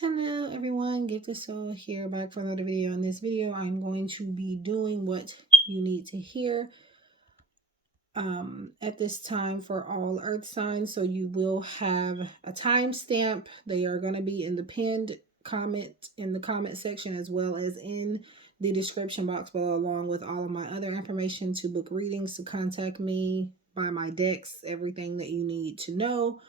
Hello everyone, GiftedSoul here, back for another video. In this video, I'm going to be doing what you need to hear at this time for all earth signs. So you will have a timestamp. They are going to be in the pinned comment in the comment section, as well as in the description box below, along with all of my other information to book readings, to contact me, buy my decks, everything that you need to know.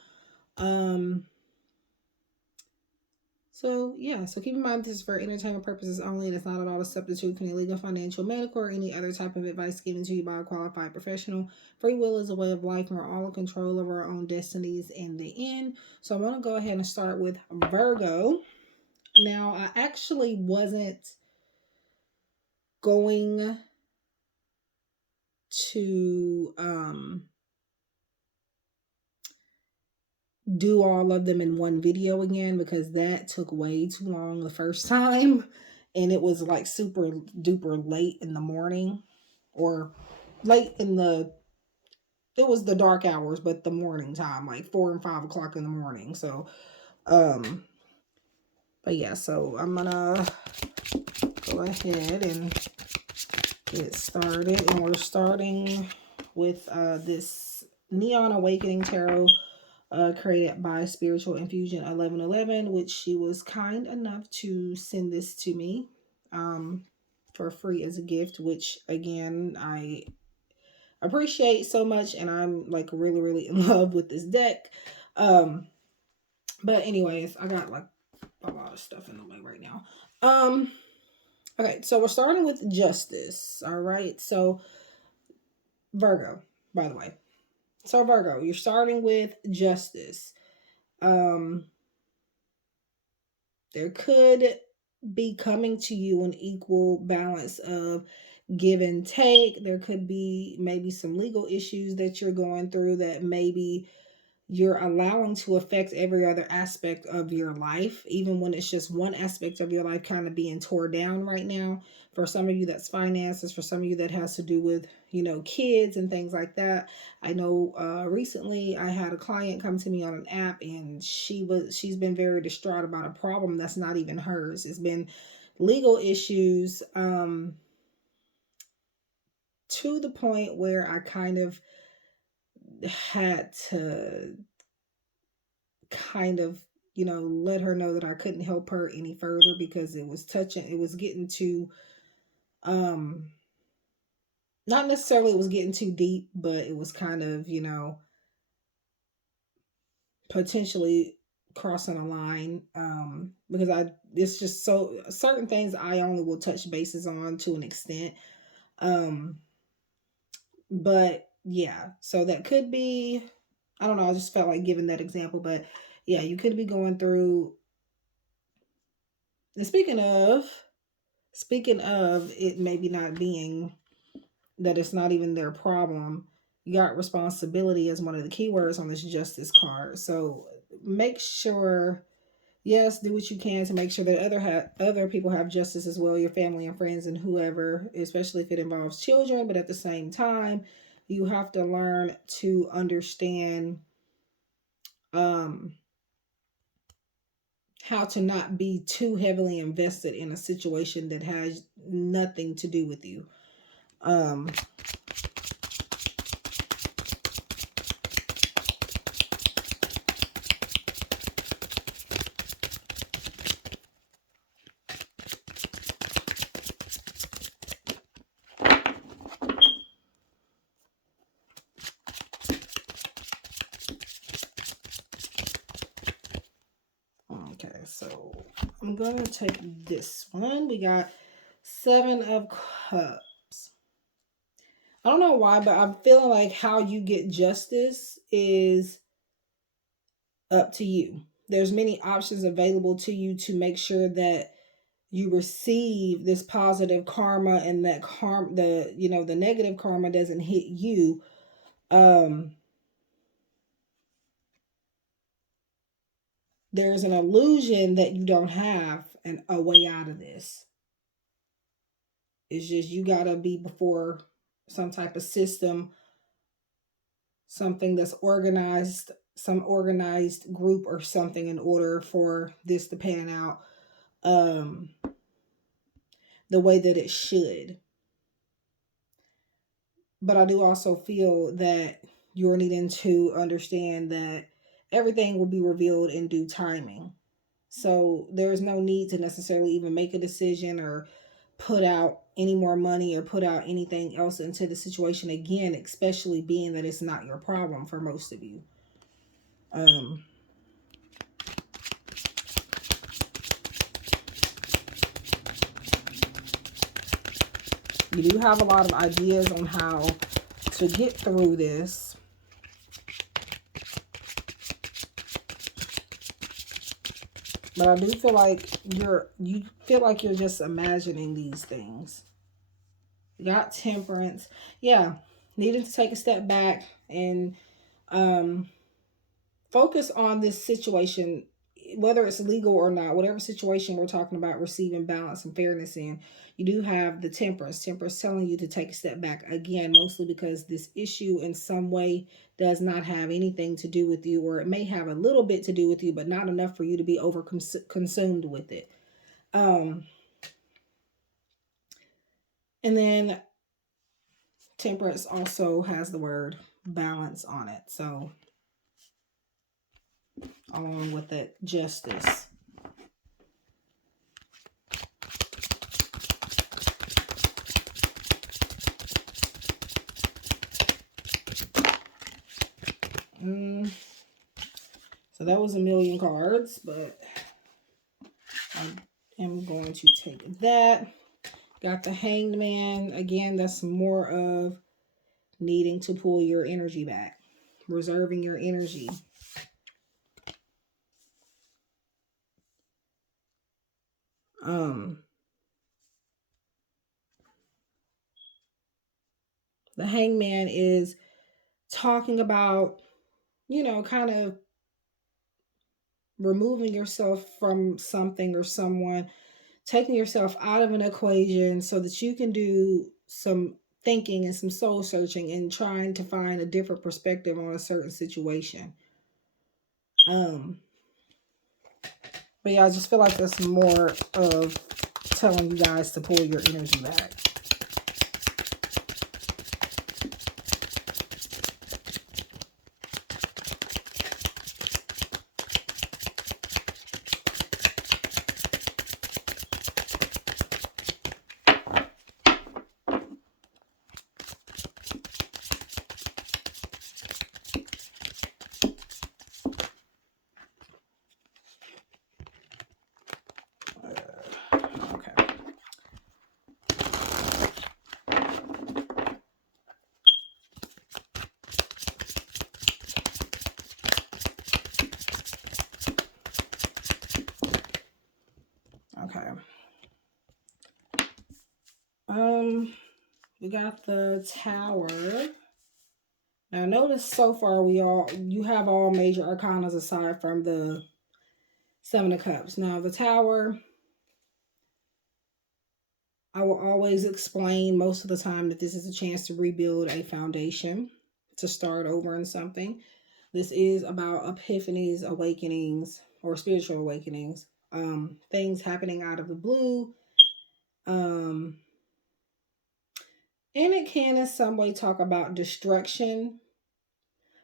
So yeah, so keep in mind this is for entertainment purposes only, and it's not at all a substitute for any legal, financial, medical, or any other type of advice given to you by a qualified professional. Free will is a way of life, and we're all in control of our own destinies in the end. So I'm going to go ahead and start with Virgo. Now, I actually wasn't going to do all of them in one video again, because that took way too long the first time, and it was like super duper late in the morning, or late in the it was the dark hours, but the morning time, like 4 and 5 o'clock in the morning. So but yeah, so I'm gonna go ahead and get started, and we're starting with this Neon Awakening Tarot, created by Spiritual Infusion 1111, which she was kind enough to send this to me for free as a gift, which again I appreciate so much, and I'm like really in love with this deck. But anyways, I got like a lot of stuff in the way right now. Okay, so we're starting with Justice. All right, so Virgo, by the way. So Virgo, you're starting with Justice. There could be coming to you an equal balance of give and take. There could be maybe some legal issues that you're going through that maybe you're allowing to affect every other aspect of your life, even when it's just one aspect of your life kind of being tore down right now. For some of you, that's finances. For some of you, that has to do with, kids and things like that. I know recently I had a client come to me on an app, and she's been very distraught about a problem that's not even hers. It's been legal issues, to the point where I kind of had to kind of let her know that I couldn't help her any further, because it was getting too not necessarily it was getting too deep, but it was kind of potentially crossing a line, because it's just so certain things I only will touch bases on to an extent, but yeah, so that could be, I don't know, I just felt like giving that example. But yeah, you could be going through. And speaking of it maybe not being that it's not even their problem, you got responsibility as one of the keywords on this Justice card. So make sure, yes, do what you can to make sure that other people have justice as well, your family and friends and whoever, especially if it involves children. But at the same time, you have to learn to understand how to not be too heavily invested in a situation that has nothing to do with you. Okay, so I'm gonna take this one. We got 7 of Cups. I don't know why, but I'm feeling like how you get justice is up to you. There's many options available to you to make sure that you receive this positive karma, and that the negative karma doesn't hit you. There's an illusion that you don't have a way out of this. It's just you gotta be before some type of system, something that's organized, some organized group or something in order for this to pan out um, the way that it should. But I do also feel that you're needing to understand that everything will be revealed in due timing. So there's no need to necessarily even make a decision or put out any more money or put out anything else into the situation again, especially being that it's not your problem for most of you. Um, you do have a lot of ideas on how to get through this. But I do feel like you feel like you're just imagining these things. You got temperance. Yeah. Needing to take a step back and um focus on this situation, whether it's legal or not, whatever situation we're talking about receiving balance and fairness in. You do have the temperance telling you to take a step back again, mostly because this issue in some way does not have anything to do with you, or it may have a little bit to do with you, but not enough for you to be over consumed with it. um and then temperance also has the word balance on it, so along with it, justice. mm, so that was a million cards, but I am going to take that. Got the Hanged Man. Again, that's more of needing to pull your energy back, reserving your energy. Um, the Hangman is talking about, kind of removing yourself from something or someone, taking yourself out of an equation so that you can do some thinking and some soul searching and trying to find a different perspective on a certain situation. Um, but yeah, I just feel like that's more of telling you guys to pull your energy back. Okay. Okay. We got the Tower. Now notice so far you have all major arcanas aside from the Seven of Cups. Now the Tower, I will always explain most of the time that this is a chance to rebuild a foundation, to start over in something. This is about epiphanies, awakenings, or spiritual awakenings. Things happening out of the blue. Um, and it can in some way talk about destruction,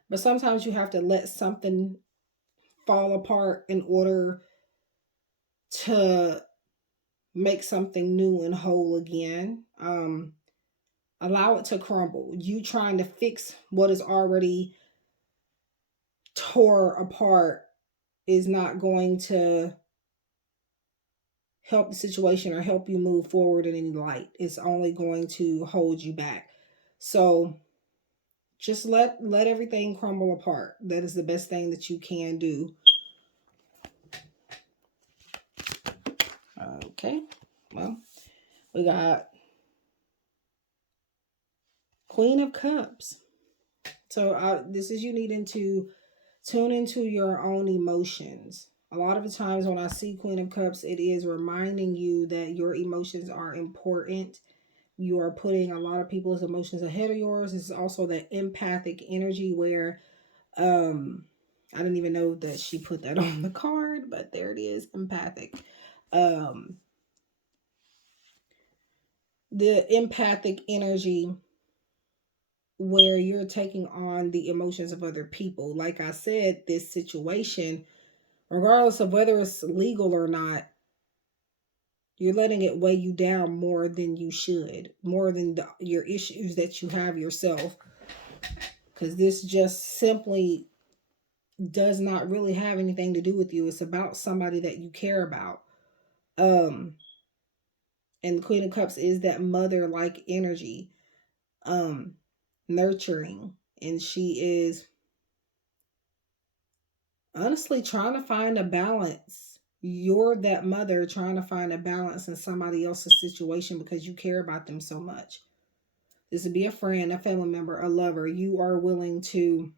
but sometimes you have to let something fall apart in order to make something new and whole again. Allow it to crumble. You trying to fix what is already tore apart is not going to help the situation or help you move forward in any light. It's only going to hold you back. So just let everything crumble apart. That is the best thing that you can do. Okay. Well, we got Queen of Cups. So this is you needing to tune into your own emotions. A lot of the times when I see Queen of Cups, it is reminding you that your emotions are important. You are putting a lot of people's emotions ahead of yours. It's also that empathic energy where um I didn't even know that she put that on the card, but there it is, empathic. The empathic energy where you're taking on the emotions of other people. Like I said, this situation, regardless of whether it's legal or not, you're letting it weigh you down more than you should, more than your issues that you have yourself. Because this just simply does not really have anything to do with you. It's about somebody that you care about. And the Queen of Cups is that mother-like energy, nurturing. And she is honestly trying to find a balance. You're that mother trying to find a balance in somebody else's situation because you care about them so much. This would be a friend, a family member, a lover. You are willing to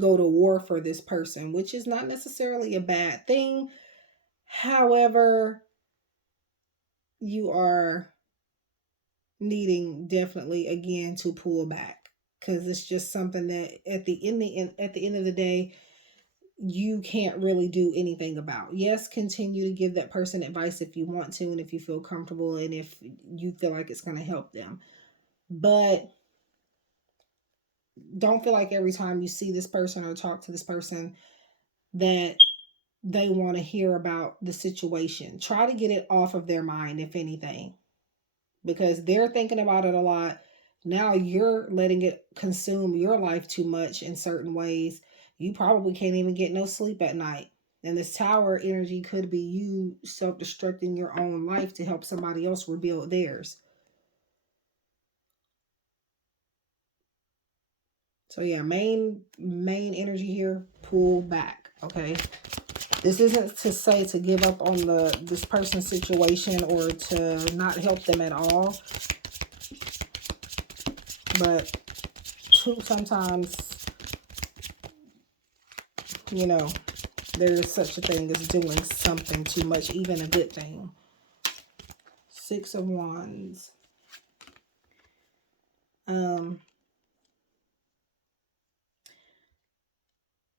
go to war for this person, which is not necessarily a bad thing. However, you are needing definitely again to pull back, because it's just something that at the end of the day, you can't really do anything about. Yes, continue to give that person advice if you want to and if you feel comfortable and if you feel like it's going to help them. But don't feel like every time you see this person or talk to this person that they want to hear about the situation. Try to get it off of their mind, if anything, because they're thinking about it a lot. Now you're letting it consume your life too much in certain ways. You probably can't even get no sleep at night. And this tower energy could be you self-destructing your own life to help somebody else rebuild theirs. So yeah, main energy here, pull back, okay? This isn't to say to give up on this person's situation or to not help them at all. But sometimes, you know, there is such a thing as doing something too much, even a good thing. Six of Wands.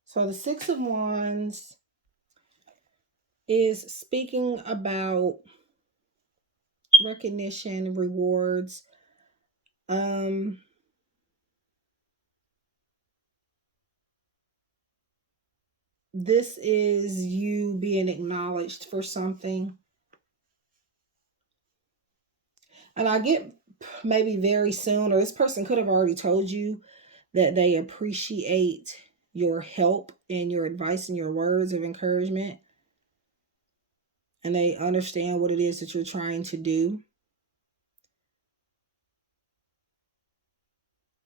So the Six of Wands is speaking about recognition, rewards. This is you being acknowledged for something. And I get maybe very soon, or this person could have already told you that they appreciate your help and your advice and your words of encouragement. And they understand what it is that you're trying to do.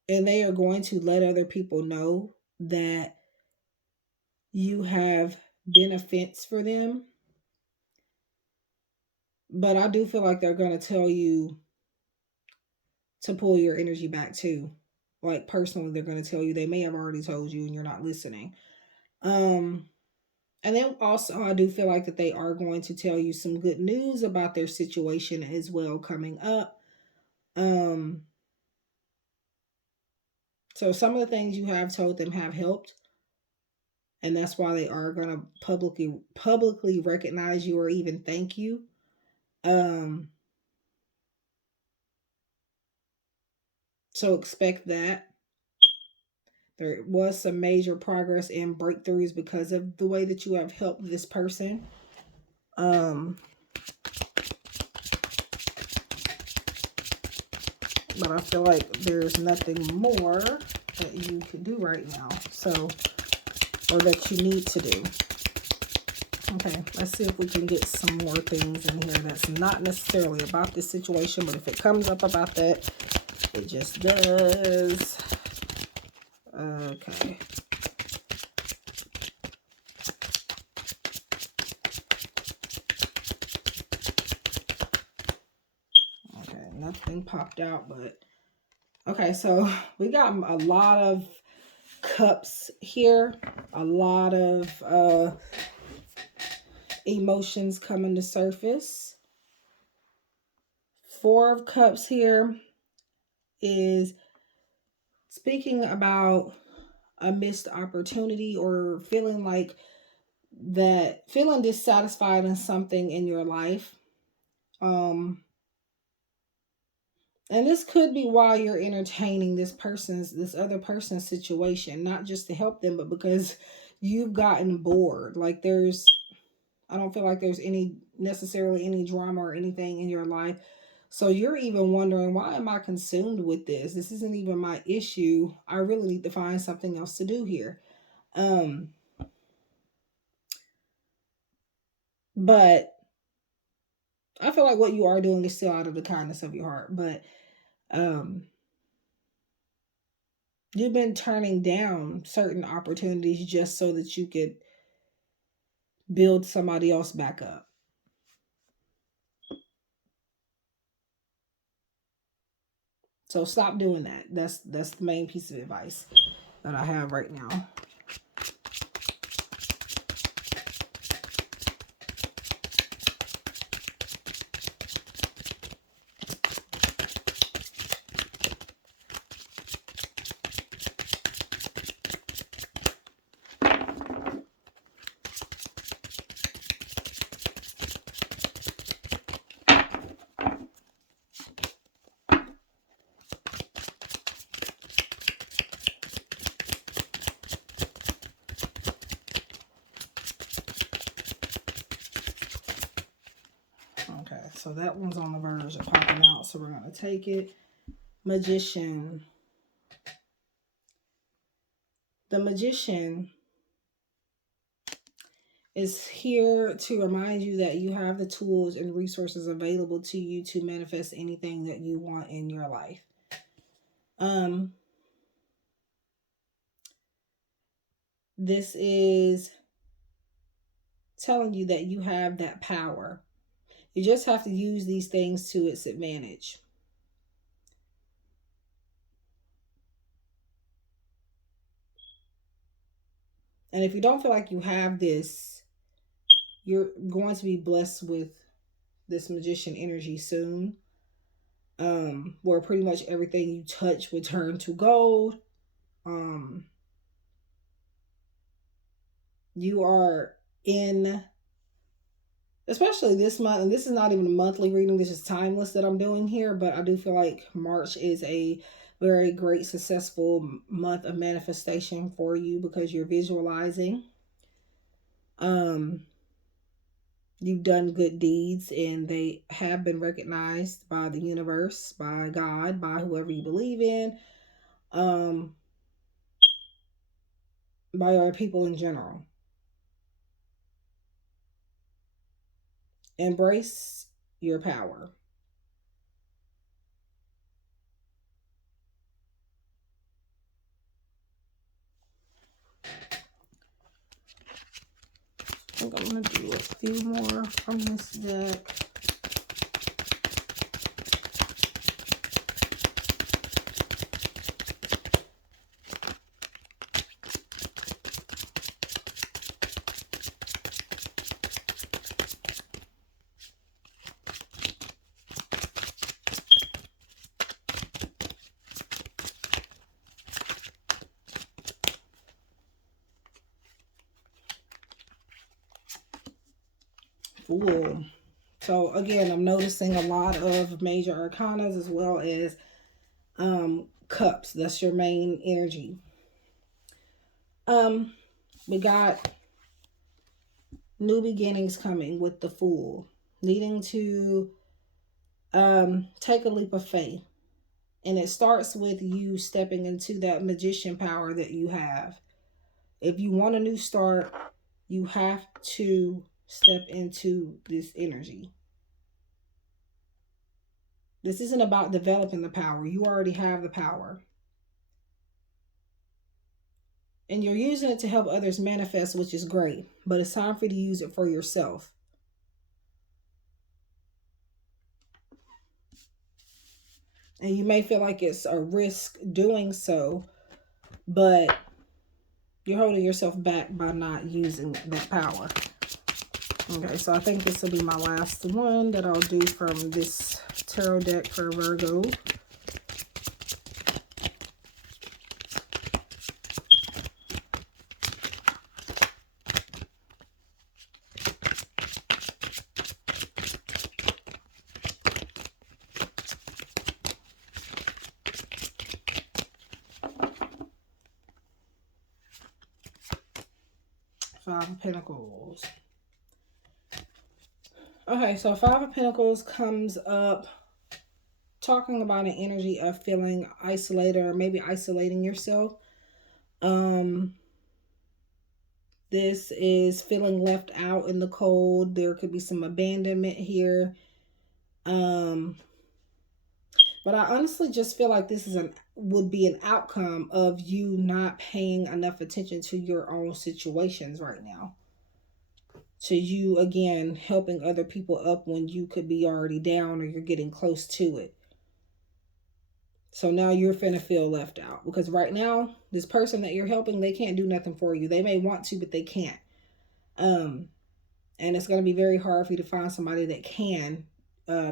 And they are going to let other people know that you have been a fence for them. But I do feel like they're going to tell you to pull your energy back too. Like personally, they're going to tell you. They may have already told you and you're not listening. And then also, I do feel like that they are going to tell you some good news about their situation as well coming up. So some of the things you have told them have helped. And that's why they are going to publicly recognize you or even thank you. So expect that. There was some major progress and breakthroughs because of the way that you have helped this person. But I feel like there's nothing more that you could do right now. So, or that you need to do. Okay, let's see if we can get some more things in here that's not necessarily about this situation, but if it comes up about that, it just does. Okay. Okay, nothing popped out, but okay, so we got a lot of cups here, a lot of emotions coming to surface. Four of Cups here is speaking about a missed opportunity, or feeling like that, feeling dissatisfied in something in your life. Um, and this could be why you're entertaining this other person's situation, not just to help them, but because you've gotten bored. Like I don't feel like there's necessarily any drama or anything in your life. So you're even wondering, why am I consumed with this? This isn't even my issue. I really need to find something else to do here. Um, but I feel like what you are doing is still out of the kindness of your heart. But um, you've been turning down certain opportunities just so that you could build somebody else back up. So stop doing that. That's the main piece of advice that I have right now. Okay, so that one's on the verge of popping out, so we're going to take it. Magician. The Magician is here to remind you that you have the tools and resources available to you to manifest anything that you want in your life. This is telling you that you have that power. You just have to use these things to its advantage. And if you don't feel like you have this, you're going to be blessed with this Magician energy soon. Where pretty much everything you touch will turn to gold. You are in, especially this month, and this is not even a monthly reading, this is timeless that I'm doing here, but I do feel like March is a very great, successful month of manifestation for you because you're visualizing. You've done good deeds and they have been recognized by the universe, by God, by whoever you believe in, by our people in general. Embrace your power. I think I'm going to do a few more from this deck. Fool. So again, I'm noticing a lot of major arcanas as well as cups. That's your main energy. We got new beginnings coming with the Fool, needing to take a leap of faith. And it starts with you stepping into that magician power that you have. If you want a new start, you have to step into this energy. This isn't about developing the power. You already have the power. And you're using it to help others manifest, which is great. But it's time for you to use it for yourself. And you may feel like it's a risk doing so, but you're holding yourself back by not using that power. Okay, so I think this will be my last one that I'll do from this tarot deck for Virgo. Five of Pentacles. Okay, so Five of Pentacles comes up talking about an energy of feeling isolated or maybe isolating yourself. This is feeling left out in the cold. There could be some abandonment here. But I honestly just feel like this is would be an outcome of you not paying enough attention to your own situations right now. To you, again, helping other people up when you could be already down or you're getting close to it. So now you're finna feel left out. Because right now, this person that you're helping, they can't do nothing for you. They may want to, but they can't. And it's going to be very hard for you to find somebody that can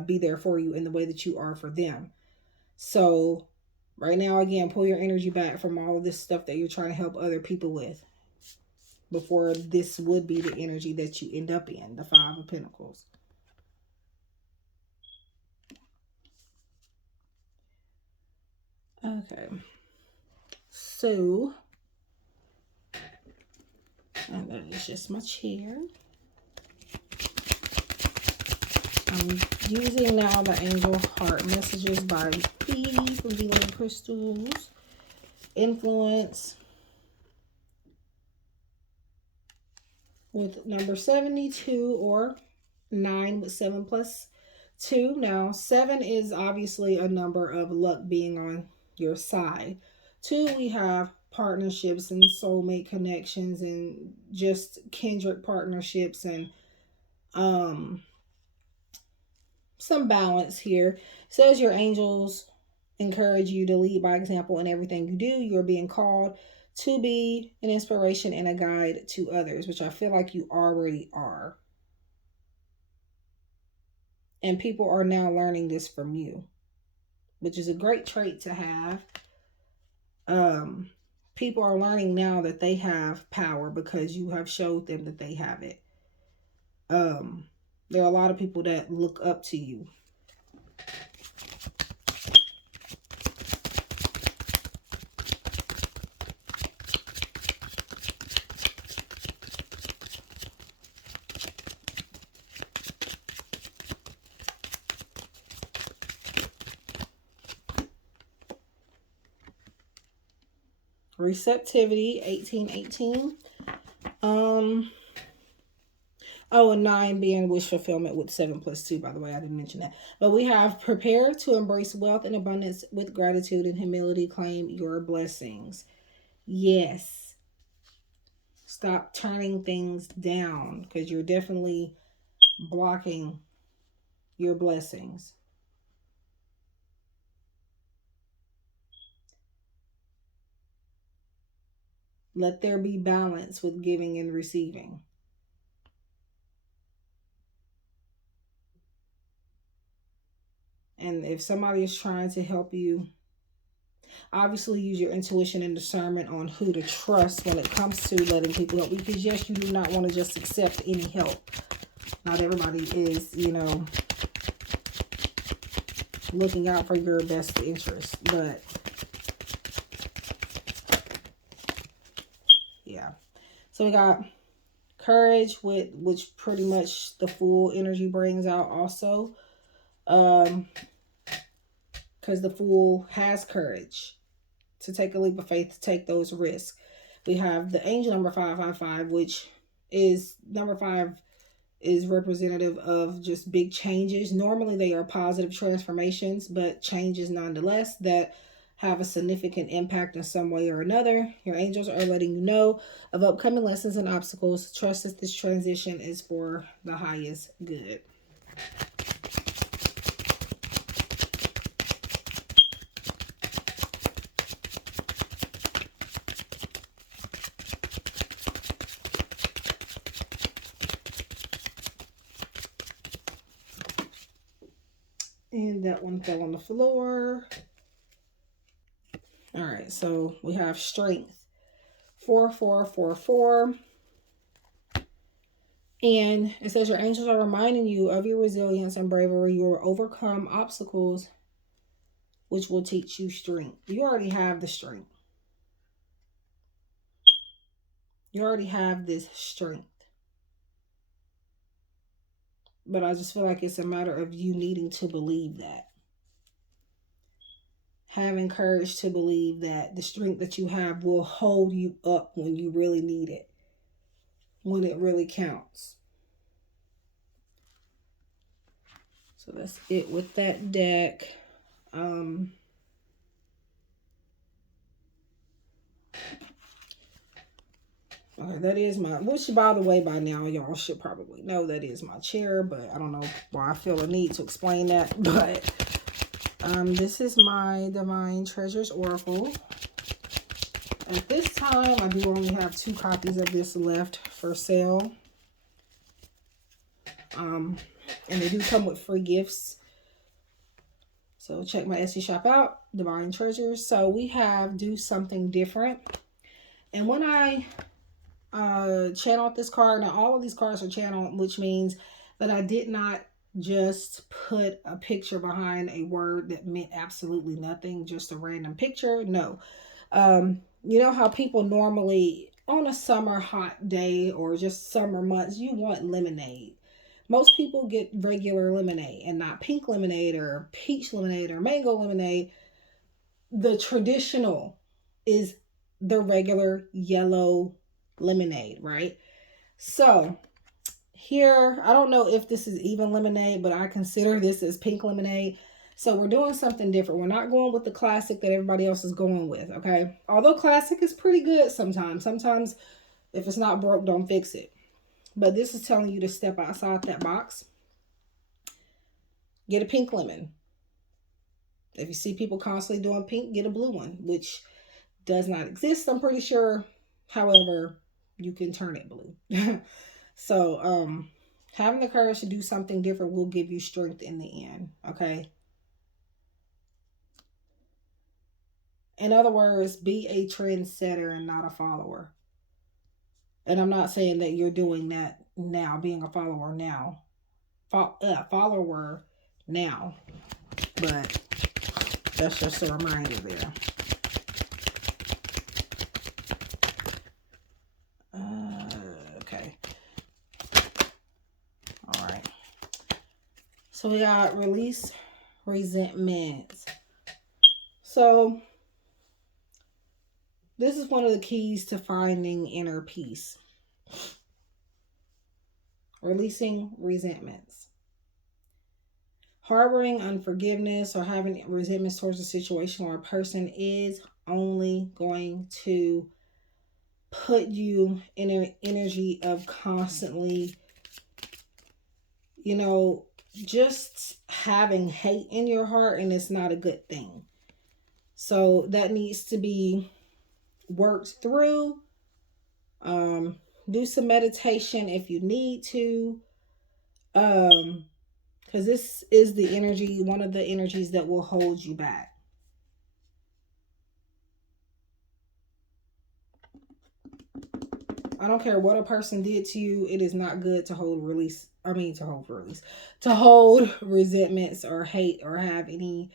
be there for you in the way that you are for them. So right now, again, pull your energy back from all of this stuff that you're trying to help other people with. Before this would be the energy that you end up in, the Five of Pentacles. Okay. So, and that is just my chair. I'm using now the Angel Heart Messages by P from Dealing Crystals. Influence with number 72 or 9 with 7 plus 2. Now, 7 is obviously a number of luck being on your side. 2, we have partnerships and soulmate connections and just kindred partnerships and some balance here. It says your angels encourage you to lead by example in everything you do. You're being called to be an inspiration and a guide to others, which I feel like you already are. And people are now learning this from you, which is a great trait to have. People are learning now that they have power because you have showed them that they have it. There are a lot of people that look up to you. Receptivity, 1818. Oh, and 9 being wish fulfillment with 7 plus 2, by the way. I didn't mention that. But we have prepare to embrace wealth and abundance with gratitude and humility. Claim your blessings. Yes. Stop turning things down because you're definitely blocking your blessings. Let there be balance with giving and receiving. And if somebody is trying to help you, obviously use your intuition and discernment on who to trust when it comes to letting people help you. Because yes, you do not want to just accept any help. Not everybody is, looking out for your best interest. But yeah. So we got courage, which pretty much the Fool energy brings out also. Because the Fool has courage to take a leap of faith, to take those risks. We have the angel number 555, which is number 5 is representative of just big changes. Normally they are positive transformations, but changes nonetheless that have a significant impact in some way or another. Your angels are letting you know of upcoming lessons and obstacles. Trust that this transition is for the highest good. And that one fell on the floor. All right, so we have strength. 4444. And it says your angels are reminding you of your resilience and bravery. You will overcome obstacles, which will teach you strength. You already have the strength. You already have this strength. But I just feel like it's a matter of you needing to believe that. Having courage to believe that the strength that you have will hold you up when you really need it. When it really counts. So that's it with that deck. Okay, that is my, which by the way, by now y'all should probably know that is my chair, but I don't know why I feel a need to explain that. But this is my Divine Treasures Oracle. At this time, I do only have 2 copies of this left for sale. And they do come with free gifts. So check my Etsy shop out, Divine Treasures. So we have Do Something Different. And when I channeled this card, now all of these cards are channeled, which means that I did not just put a picture behind a word that meant absolutely nothing, just a random picture. No. You know how people normally on a summer hot day or just summer months, you want lemonade. Most people get regular lemonade and not pink lemonade or peach lemonade or mango lemonade. The traditional is the regular yellow lemonade, right? So here, I don't know if this is even lemonade, but I consider this as pink lemonade. So we're doing something different. We're not going with the classic that everybody else is going with, okay? Although classic is pretty good sometimes. Sometimes if it's not broke, don't fix it. But this is telling you to step outside that box. Get a pink lemon. If you see people constantly doing pink, get a blue one, which does not exist, I'm pretty sure. However, you can turn it blue. So, having the courage to do something different will give you strength in the end, okay? In other words, be a trendsetter and not a follower. And I'm not saying that you're doing that now, being a follower now. Follower now. But that's just a reminder there. Okay. All right. So we got release resentments. So this is one of the keys to finding inner peace. Releasing resentments. Harboring unforgiveness or having resentments towards a situation or a person is only going to put you in an energy of constantly, just having hate in your heart, and it's not a good thing. So that needs to be worked through. Do some meditation if you need to. Because this is the energy, one of the energies that will hold you back. I don't care what a person did to you. It is not good to hold resentments or hate or have any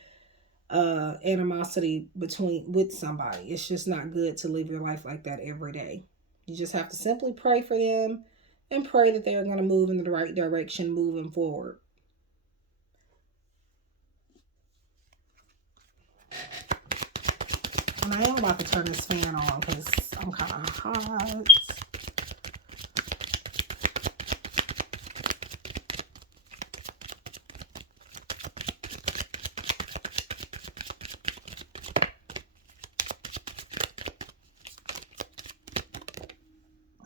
animosity with somebody. It's just not good to live your life like that every day. You just have to simply pray for them and pray that they're going to move in the right direction moving forward. And I am about to turn this fan on because I'm kind of hot.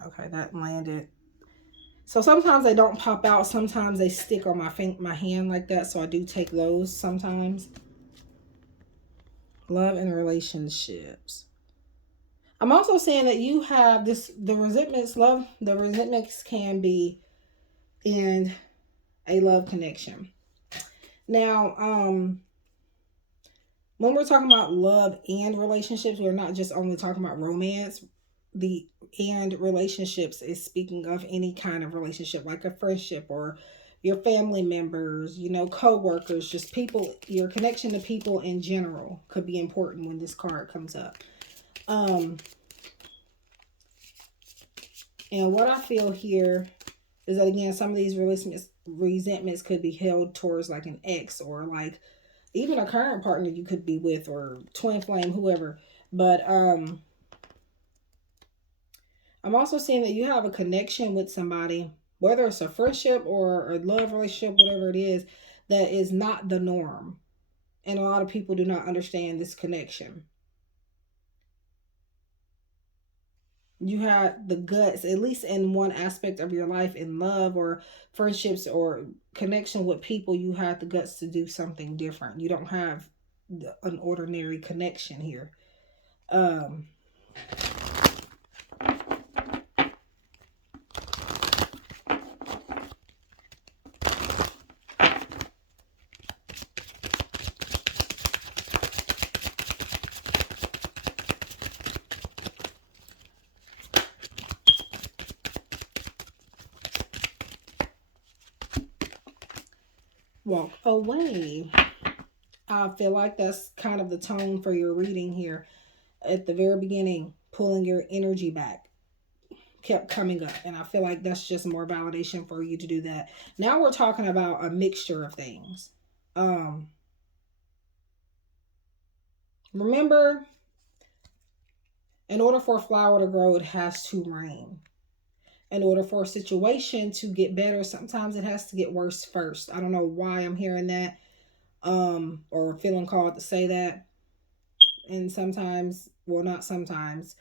Okay, that landed. So sometimes they don't pop out. Sometimes they stick on my hand like that. So I do take those sometimes. Love and relationships. I'm also saying that you have the resentments can be in a love connection. Now, when we're talking about love and relationships, we're not just only talking about romance. The and relationships is speaking of any kind of relationship, like a friendship or your family members, co-workers, just people. Your connection to people in general could be important when this card comes up. And what I feel here is that, again, some of these resentments could be held towards like an ex, or like even a current partner you could be with, or twin flame, whoever. But I'm also seeing that you have a connection with somebody, whether it's a friendship or a love relationship, whatever it is, that is not the norm. And a lot of people do not understand this connection. You had the guts, at least in one aspect of your life, in love or friendships or connection with people, you had the guts to do something different. You don't have an ordinary connection here. Walk away. I feel like that's kind of the tone for your reading here. At the very beginning, pulling your energy back kept coming up, and I feel like that's just more validation for you to do that. Now we're talking about a mixture of things. Remember, in order for a flower to grow, it has to rain. In order for a situation to get better, sometimes it has to get worse first. I don't know why I'm hearing that, or feeling called to say that. And sometimes, well, not sometimes,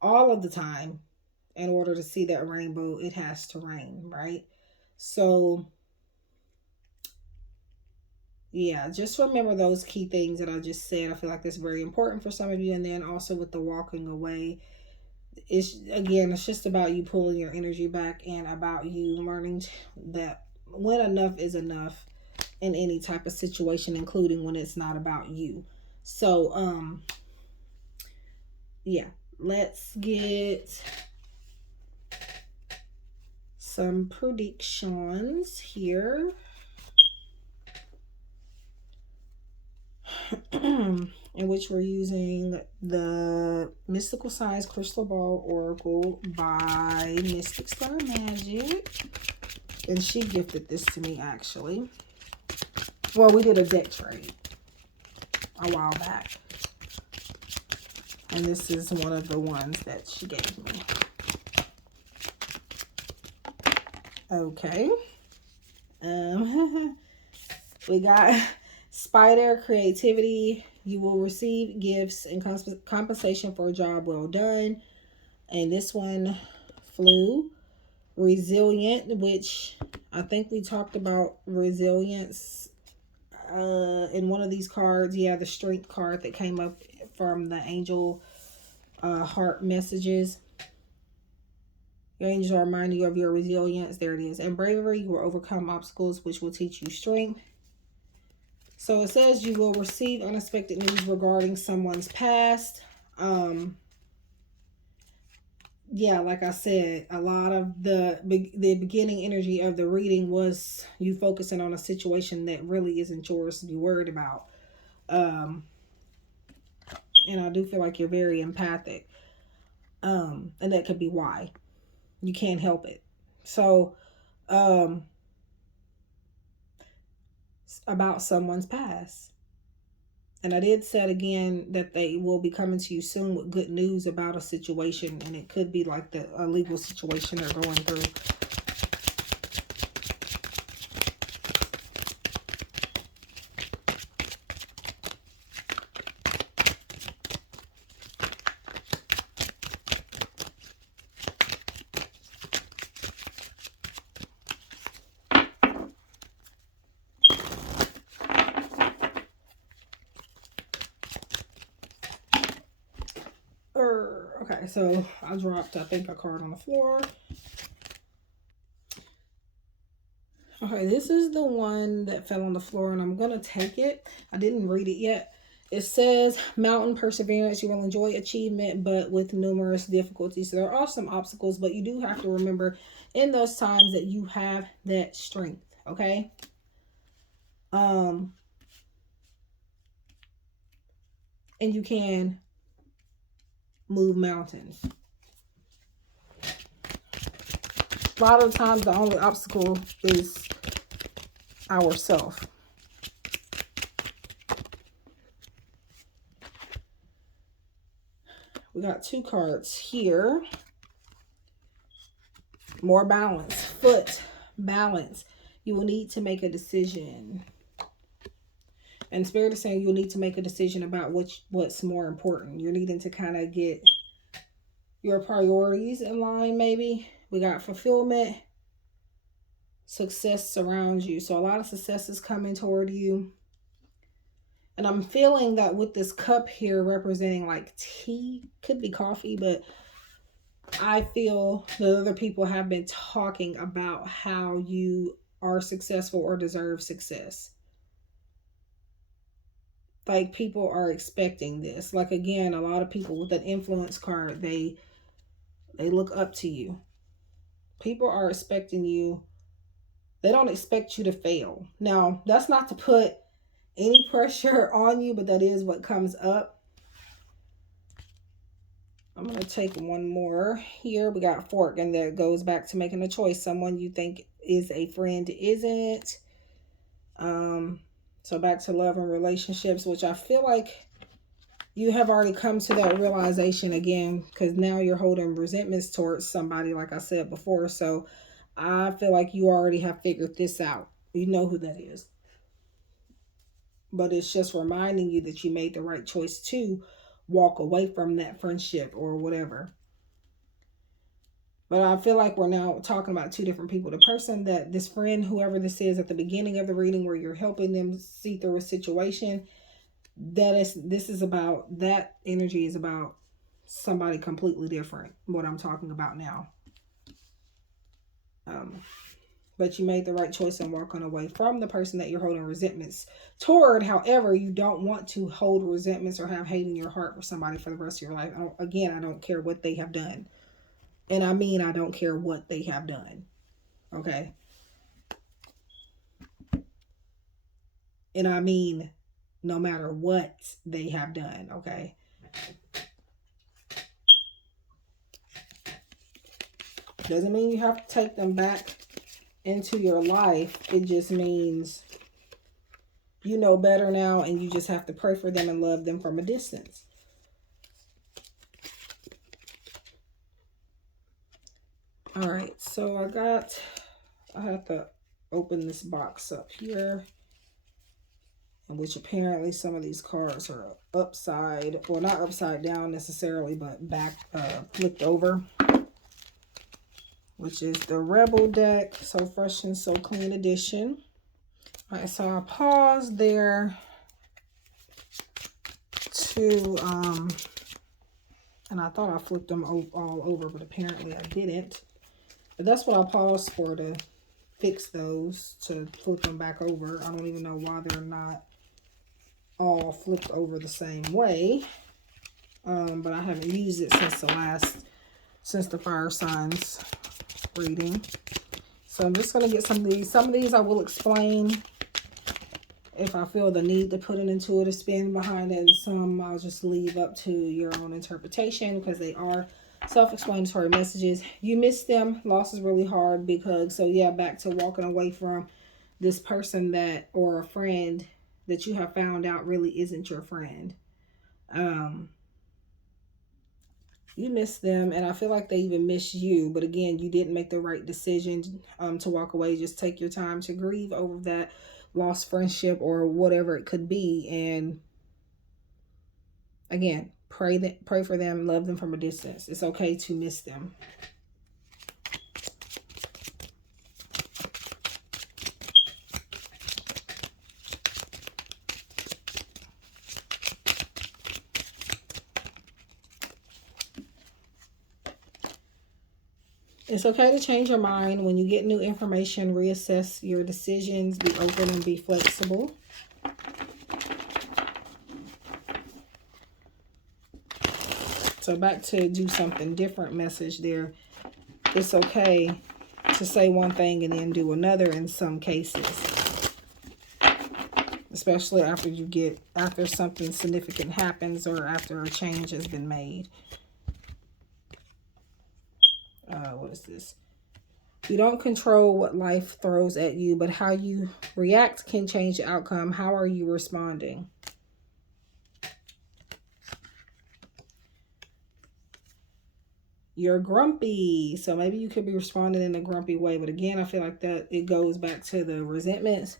all of the time, in order to see that rainbow, it has to rain, right? So, yeah, just remember those key things that I just said. I feel like that's very important for some of you. And then also with the walking away, it's just about you pulling your energy back, and about you learning that when enough is enough in any type of situation, including when it's not about you. So yeah, let's get some predictions here. In which we're using the Mystical Science Crystal Ball Oracle by Mystic Star Magic. And she gifted this to me, actually. Well, we did a deck trade a while back. And this is one of the ones that she gave me. Okay. We got Spider, creativity. You will receive gifts and compensation for a job well done. And this one flew. Resilient, which I think we talked about resilience in one of these cards. Yeah, the strength card that came up from the angel heart messages. Your angels are reminding you of your resilience. There it is. And bravery, you will overcome obstacles, which will teach you strength. So it says you will receive unexpected news regarding someone's past. Yeah, like I said, a lot of the beginning energy of the reading was you focusing on a situation that really isn't yours to be worried about. And I do feel like you're very empathic. And that could be why. You can't help it. So, about someone's past. And I did say again that they will be coming to you soon with good news about a situation. And it could be like a legal situation they're going through. Okay, so I dropped, I think, a card on the floor. Okay, this is the one that fell on the floor, and I'm going to take it. I didn't read it yet. It says, mountain perseverance. You will enjoy achievement, but with numerous difficulties. So there are some obstacles, but you do have to remember in those times that you have that strength, okay? And you can move mountains. A lot of times the only obstacle is ourself. We got 2 cards here. More balance. Foot. Balance. You will need to make a decision. And Spirit is saying you'll need to make a decision about what's more important. You're needing to kind of get your priorities in line, maybe. We got fulfillment. Success surrounds you. So a lot of success is coming toward you. And I'm feeling that with this cup here representing like tea, could be coffee, but I feel that other people have been talking about how you are successful or deserve success. Like people are expecting this. Like again, a lot of people with that influence card, they look up to you. People are expecting you. They don't expect you to fail. Now, that's not to put any pressure on you, but that is what comes up. I'm going to take one more here. We got fork, and that goes back to making a choice. Someone you think is a friend isn't. So back to love and relationships, which I feel like you have already come to that realization again, because now you're holding resentments towards somebody, like I said before. So I feel like you already have figured this out. You know who that is. But it's just reminding you that you made the right choice to walk away from that friendship or whatever. But I feel like we're now talking about 2 different people. The person that this friend, whoever this is at the beginning of the reading, where you're helping them see through a situation, this is about, that energy is about somebody completely different. What I'm talking about now. But you made the right choice in walking away from the person that you're holding resentments toward. However, you don't want to hold resentments or have hate in your heart for somebody for the rest of your life. I don't care what they have done. And I mean, I don't care what they have done. Okay? And I mean, no matter what they have done. Okay? Doesn't mean you have to take them back into your life. It just means you know better now, and you just have to pray for them and love them from a distance. All right, so I have to open this box up here, in which apparently some of these cards are upside, or not upside down necessarily, but back flipped over, which is the Rebel deck. So Fresh and So Clean edition. All right, so I paused there to, and I thought I flipped them all over, but apparently I didn't. But that's what I paused for, to fix those, to flip them back over. I don't even know why they're not all flipped over the same way. But I haven't used it since the fire signs reading. So I'm just going to get some of these. Some of these I will explain if I feel the need to put an intuitive spin behind it, and some I'll just leave up to your own interpretation, because they are self-explanatory messages. You miss them. Loss is really hard, because, so yeah, back to walking away from this person that, or a friend that you have found out really isn't your friend. You miss them, and I feel like they even miss you. But again, you didn't make the right decision to walk away. Just take your time to grieve over that lost friendship or whatever it could be. And again, pray for them, love them from a distance. It's okay to miss them. It's okay to change your mind. When you get new information, reassess your decisions, be open and be flexible. So back to do something different message there. It's okay to say one thing and then do another in some cases. Especially after something significant happens, or after a change has been made. What is this? You don't control what life throws at you, but how you react can change the outcome. How are you responding? You're grumpy. So maybe you could be responding in a grumpy way. But again, I feel like that it goes back to the resentments.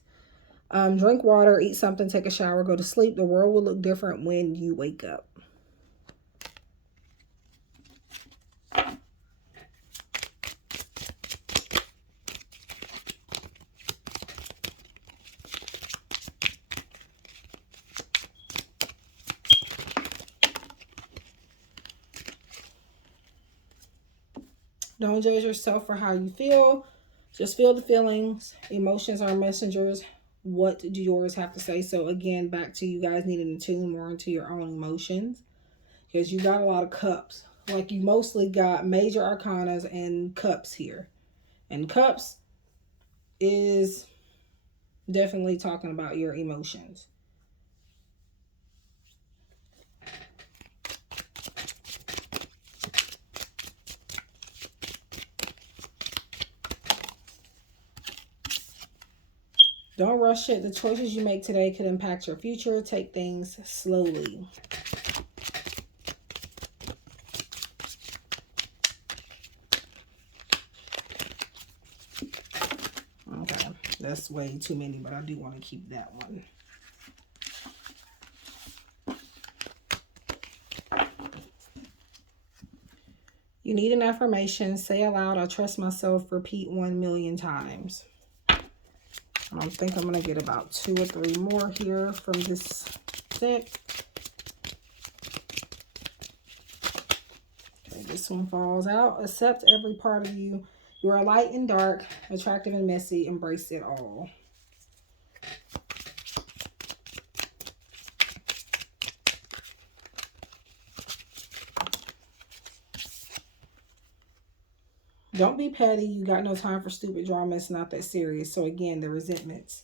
Drink water, eat something, take a shower, go to sleep. The world will look different when you wake up. Don't judge yourself for how you feel. Just feel the feelings. Emotions are messengers. What do yours have to say? So again, back to you guys needing to tune more into your own emotions. Because you got a lot of cups. Like you mostly got major arcanas and cups here. And cups is definitely talking about your emotions. Don't rush it. The choices you make today could impact your future. Take things slowly. Okay, that's way too many, but I do want to keep that one. You need an affirmation. Say aloud, I trust myself. Repeat 1,000,000 times. I think I'm going to get about 2 or 3 more here from this deck. Okay, this one falls out. Accept every part of you. You are light and dark, attractive and messy. Embrace it all. Don't be petty. You got no time for stupid drama. It's not that serious. So again, the resentments.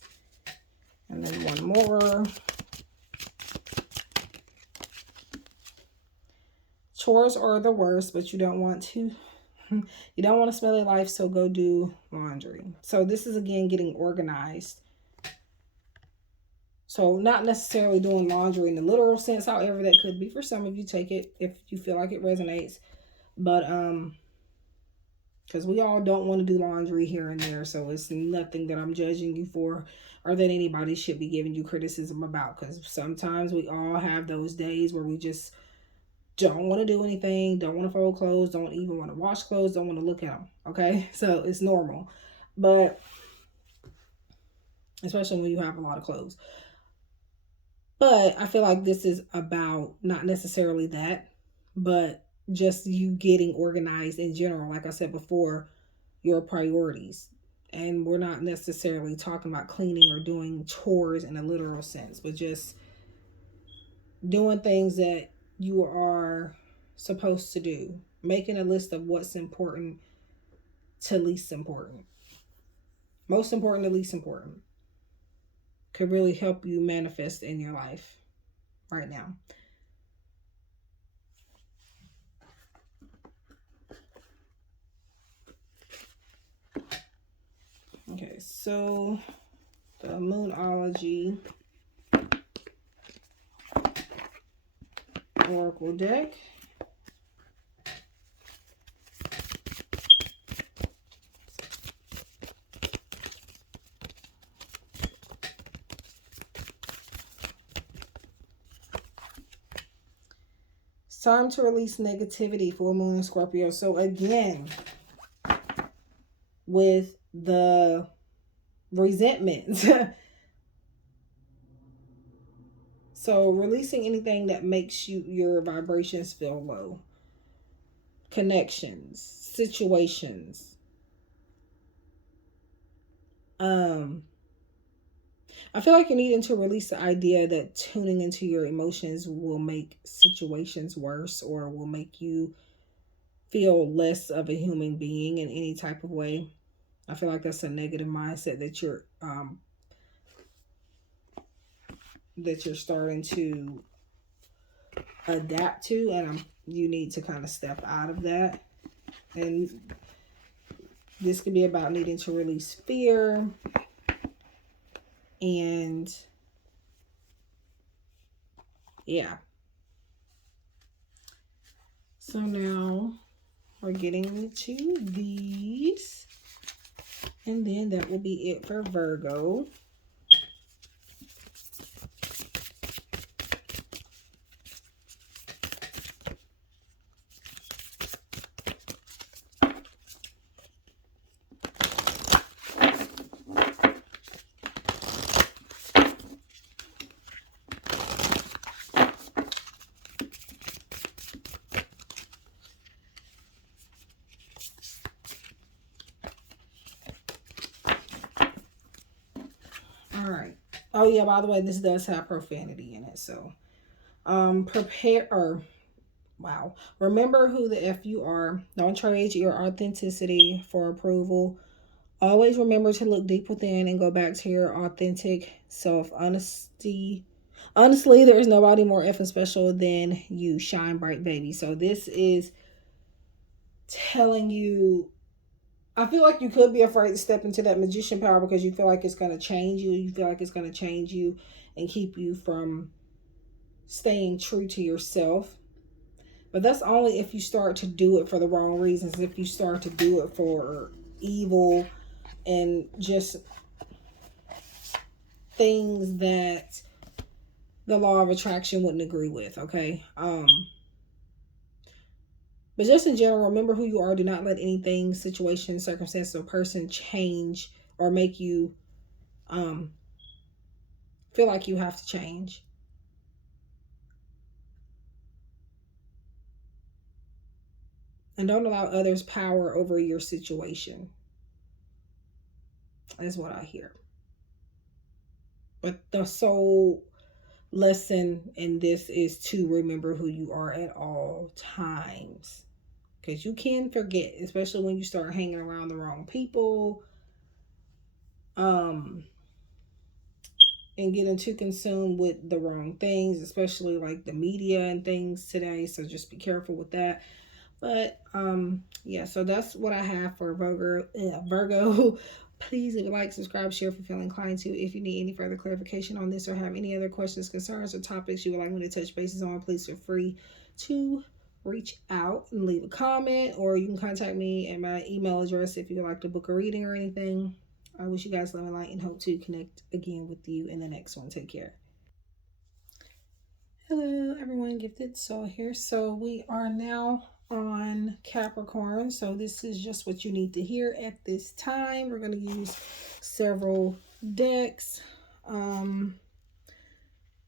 And then one more. Chores are the worst, but you don't want to. You don't want to smell your life, so go do laundry. So this is, again, getting organized. So not necessarily doing laundry in the literal sense, however that could be for some of you. Take it if you feel like it resonates. But because we all don't want to do laundry here and there, so it's nothing that I'm judging you for or that anybody should be giving you criticism about, because sometimes we all have those days where we just don't want to do anything, don't want to fold clothes, don't even want to wash clothes, don't want to look at them, okay? So it's normal, but especially when you have a lot of clothes. But I feel like this is about not necessarily that, but just you getting organized in general. Like I said before, your priorities. And we're not necessarily talking about cleaning or doing chores in a literal sense, but just doing things that you are supposed to do. Making a list of what's important to least important. Most important to least important. Could really help you manifest in your life right now. Okay, so the Moonology Oracle deck. It's time to release negativity, full moon in Scorpio. So again, with the resentment. So releasing anything that makes your vibrations feel low. Connections, situations. I feel like you're needing to release the idea that tuning into your emotions will make situations worse or will make you feel less of a human being in any type of way. I feel like that's a negative mindset that you're starting to adapt to, and you need to kind of step out of that. And This could be about needing to release fear. And yeah. So now we're getting into these. And then that will be it for Virgo. All right. Oh yeah, by the way, this does have profanity in it. So prepare or wow. Remember who the F you are. Don't trade your authenticity for approval. Always remember to look deep within and go back to your authentic self. Honestly, there is nobody more effing special than you. Shine bright, baby. So this is telling you, I feel like you could be afraid to step into that magician power because you feel like it's going to change you. You feel like it's going to change you and keep you from staying true to yourself. But that's only if you start to do it for the wrong reasons. If you start to do it for evil and just things that the law of attraction wouldn't agree with, okay? But just in general, remember who you are. Do not let anything, situation, circumstance, or person change or make you feel like you have to change. And don't allow others power over your situation. Is what I hear. But the soul lesson in this is to remember who you are at all times. Because you can forget, especially when you start hanging around the wrong people. And getting too consumed with the wrong things, especially like the media and things today. So just be careful with that. But yeah, so that's what I have for Virgo. Please, if you like, subscribe, share if you feel inclined to. If you need any further clarification on this or have any other questions, concerns, or topics you would like me to touch bases on, please feel free to reach out and leave a comment, or you can contact me at my email address if you would like to book a reading or anything. I wish you guys love and light and hope to connect again with you in the next one. Take care. Hello, everyone. Gifted Soul here. So we are now on Capricorn. So this is just what you need to hear at this time. We're going to use several decks. And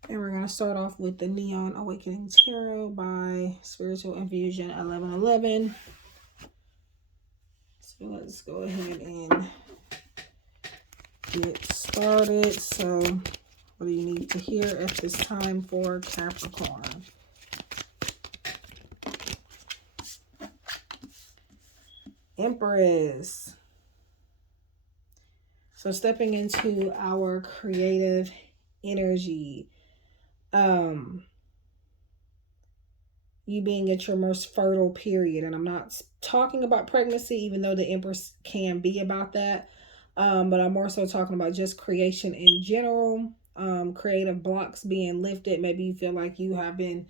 we're going to start off with the Neon Awakening Tarot by Spiritual Infusion 1111. So let's go ahead and get started. So what do you need to hear at this time for Capricorn? Empress. So stepping into our creative energy. You being at your most fertile period. And I'm not talking about pregnancy, even though the Empress can be about that. But I'm more so talking about just creation in general. Creative blocks being lifted. Maybe you feel like you have been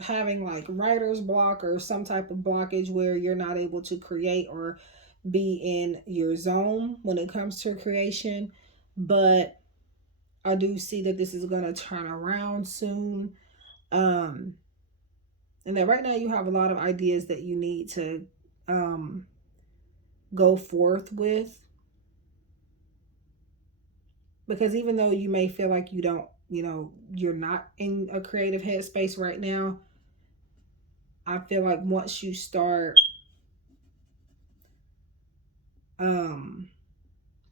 having like writer's block or some type of blockage where you're not able to create or be in your zone when it comes to creation. But I do see that this is going to turn around soon. And that right now you have a lot of ideas that you need to go forth with. Because even though you may feel like you don't, you're not in a creative headspace right now, I feel like once you start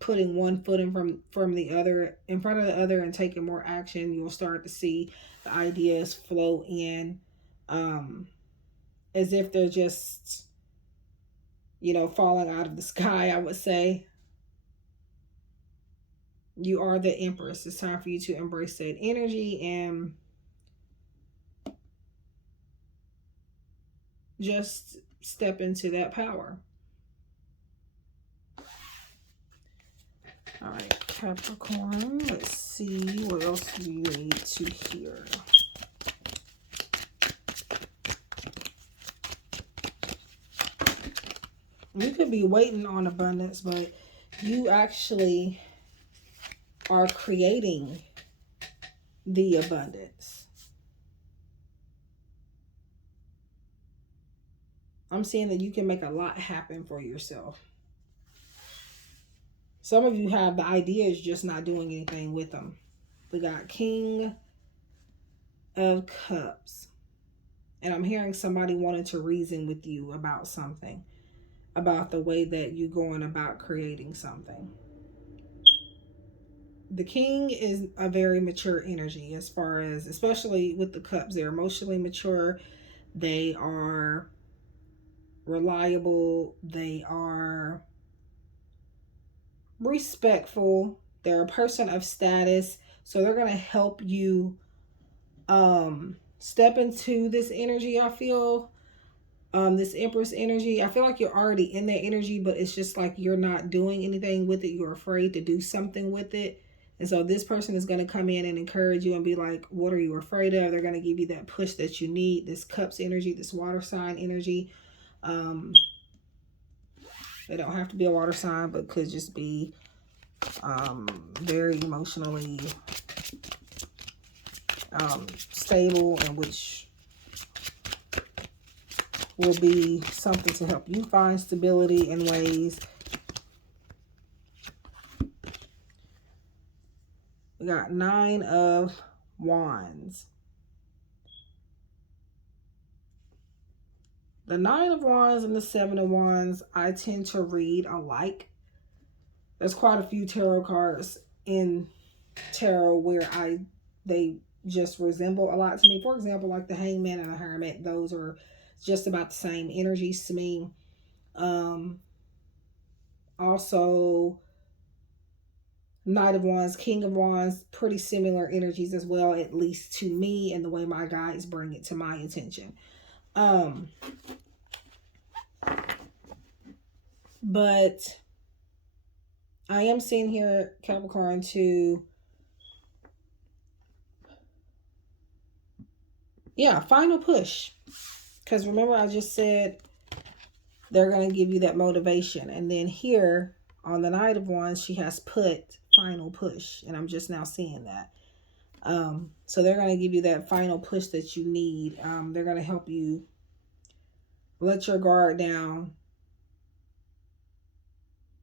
putting one foot from the other in front of the other and taking more action, you'll start to see the ideas flow in as if they're just falling out of the sky. I would say you are the Empress. It's time for you to embrace that energy and just step into that power. All right, Capricorn, let's see what else we need to hear. You could be waiting on abundance, but you actually are creating the abundance. I'm seeing that you can make a lot happen for yourself. Some of you have the ideas, just not doing anything with them. We got King of Cups. And I'm hearing somebody wanting to reason with you about something, about the way that you're going about creating something. The King is a very mature energy as far as, especially with the Cups, they're emotionally mature. They are reliable. They are respectful. They're a person of status. So they're going to help you step into this energy. I feel this Empress energy. I feel like you're already in that energy, but it's just like you're not doing anything with it. You're afraid to do something with it. And so this person is going to come in and encourage you and be like, what are you afraid of? They're going to give you that push that you need. This Cups energy, this water sign energy. They don't have to be a water sign, but could just be very emotionally stable, and which will be something to help you find stability in ways. We got 9 of Wands. The 9 of Wands and the 7 of Wands, I tend to read alike. There's quite a few tarot cards in tarot where they just resemble a lot to me. For example, like the Hangman and the Hermit, those are just about the same energies to me. Also, Knight of Wands, King of Wands, pretty similar energies as well, at least to me, and the way my guides bring it to my attention. But I am seeing here, Capricorn, to final push. Because remember, I just said they're going to give you that motivation. And then here on the Knight of Wands, she has put final push. And I'm just now seeing that. So they're going to give you that final push that you need. They're going to help you let your guard down.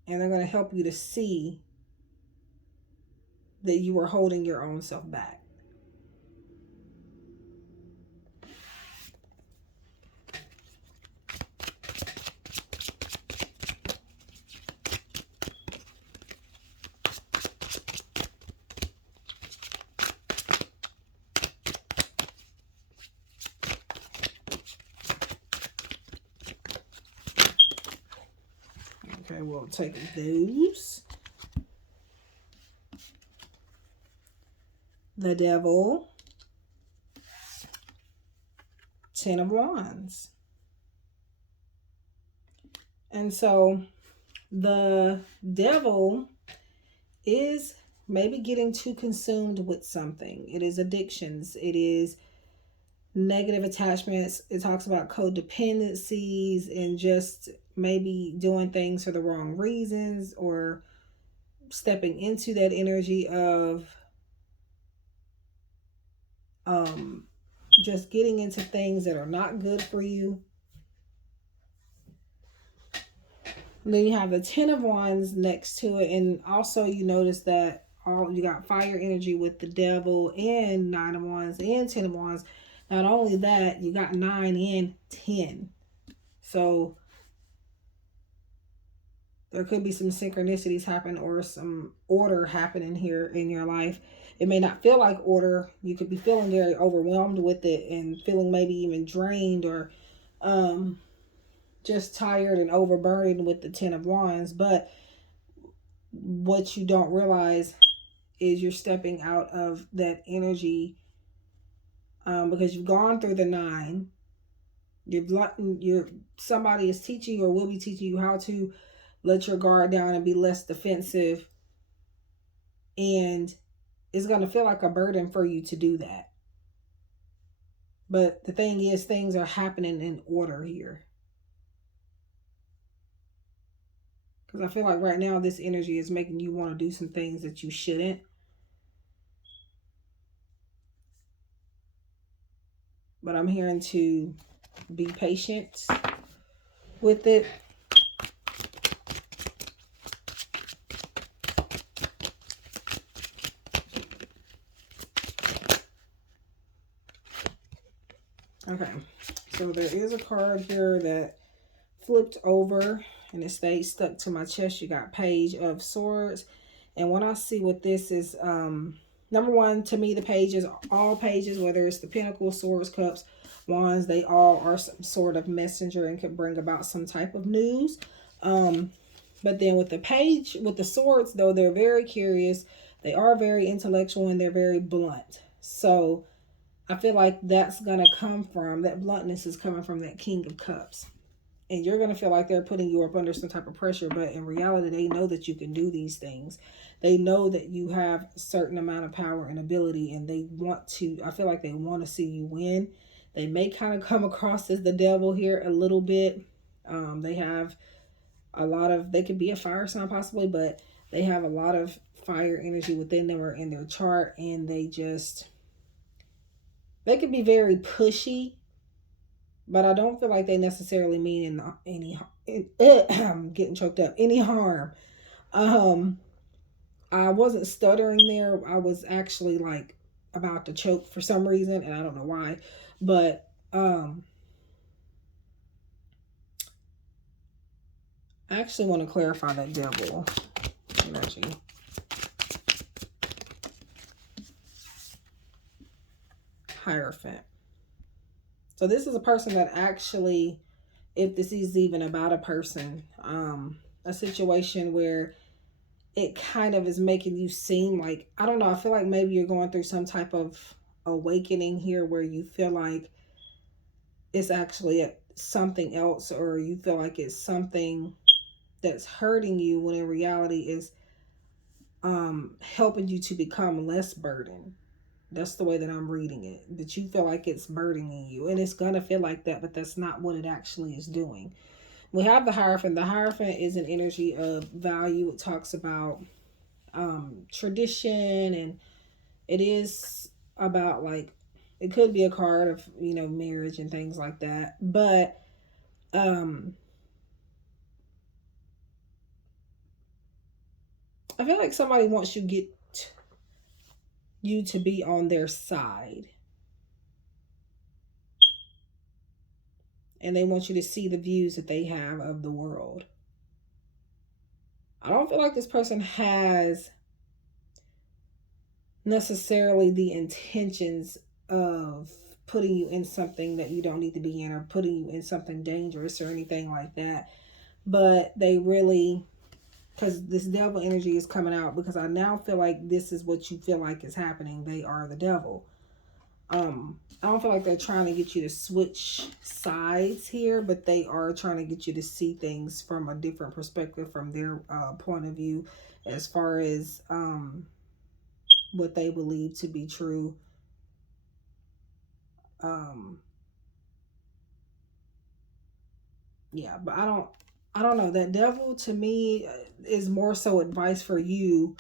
And they're going to help you to see that you are holding your own self back. Okay, we'll take those. The Devil. 10 of Wands. And so the Devil is maybe getting too consumed with something. It is addictions. It is negative attachments. It talks about codependencies and just maybe doing things for the wrong reasons, or stepping into that energy of just getting into things that are not good for you. And then you have the 10 of Wands next to it. And also you notice that you got fire energy with the Devil and 9 of Wands and 10 of Wands. Not only that, you got 9 and 10. So there could be some synchronicities happen or some order happening here in your life. It may not feel like order. You could be feeling very overwhelmed with it and feeling maybe even drained or just tired and overburdened with the 10 of Wands. But what you don't realize is you're stepping out of that energy because you've gone through the 9. Somebody is teaching you or will be teaching you how to let your guard down and be less defensive. And it's going to feel like a burden for you to do that. But the thing is, things are happening in order here. Because I feel like right now this energy is making you want to do some things that you shouldn't. But I'm hearing to be patient with it. Okay, so there is a card here that flipped over and it stayed stuck to my chest. You got Page of Swords. And when I see what this is, number one, to me, the pages, all pages, whether it's the Pentacles, Swords, Cups, Wands, they all are some sort of messenger and can bring about some type of news. But then with the page, with the swords, though, they're very curious. They are very intellectual and they're very blunt. So I feel like that's going to come from, that bluntness is coming from that King of Cups. And you're going to feel like they're putting you up under some type of pressure. But in reality, they know that you can do these things. They know that you have a certain amount of power and ability. And they want to, I feel like they want to see you win. They may kind of come across as the devil here a little bit. They have a lot of, they could be a fire sign possibly. But they have a lot of fire energy within them or in their chart. And they could be very pushy. But I don't feel like they necessarily mean I'm getting choked up, any harm. I wasn't stuttering there. I was actually like about to choke for some reason, and I don't know why. But I actually want to clarify that devil energy. Hierophant. So this is a person that actually, if this is even about a person, a situation where it kind of is making you seem like, I don't know, I feel like maybe you're going through some type of awakening here where you feel like it's actually something else, or you feel like it's something that's hurting you when in reality is helping you to become less burdened. That's the way that I'm reading it. That you feel like it's burdening you. And it's going to feel like that, but that's not what it actually is doing. We have the Hierophant. The Hierophant is an energy of value. It talks about tradition, and it is about, like, it could be a card of, marriage and things like that. But I feel like somebody wants you to be on their side. And they want you to see the views that they have of the world. I don't feel like this person has necessarily the intentions of putting you in something that you don't need to be in, or putting you in something dangerous or anything like that. But they really, because this devil energy is coming out, because I now feel like this is what you feel like is happening. They are the devil. I don't feel like they're trying to get you to switch sides here, but they are trying to get you to see things from a different perspective, from their point of view, as far as what they believe to be true. Yeah, but I don't know. That devil to me is more so advice for you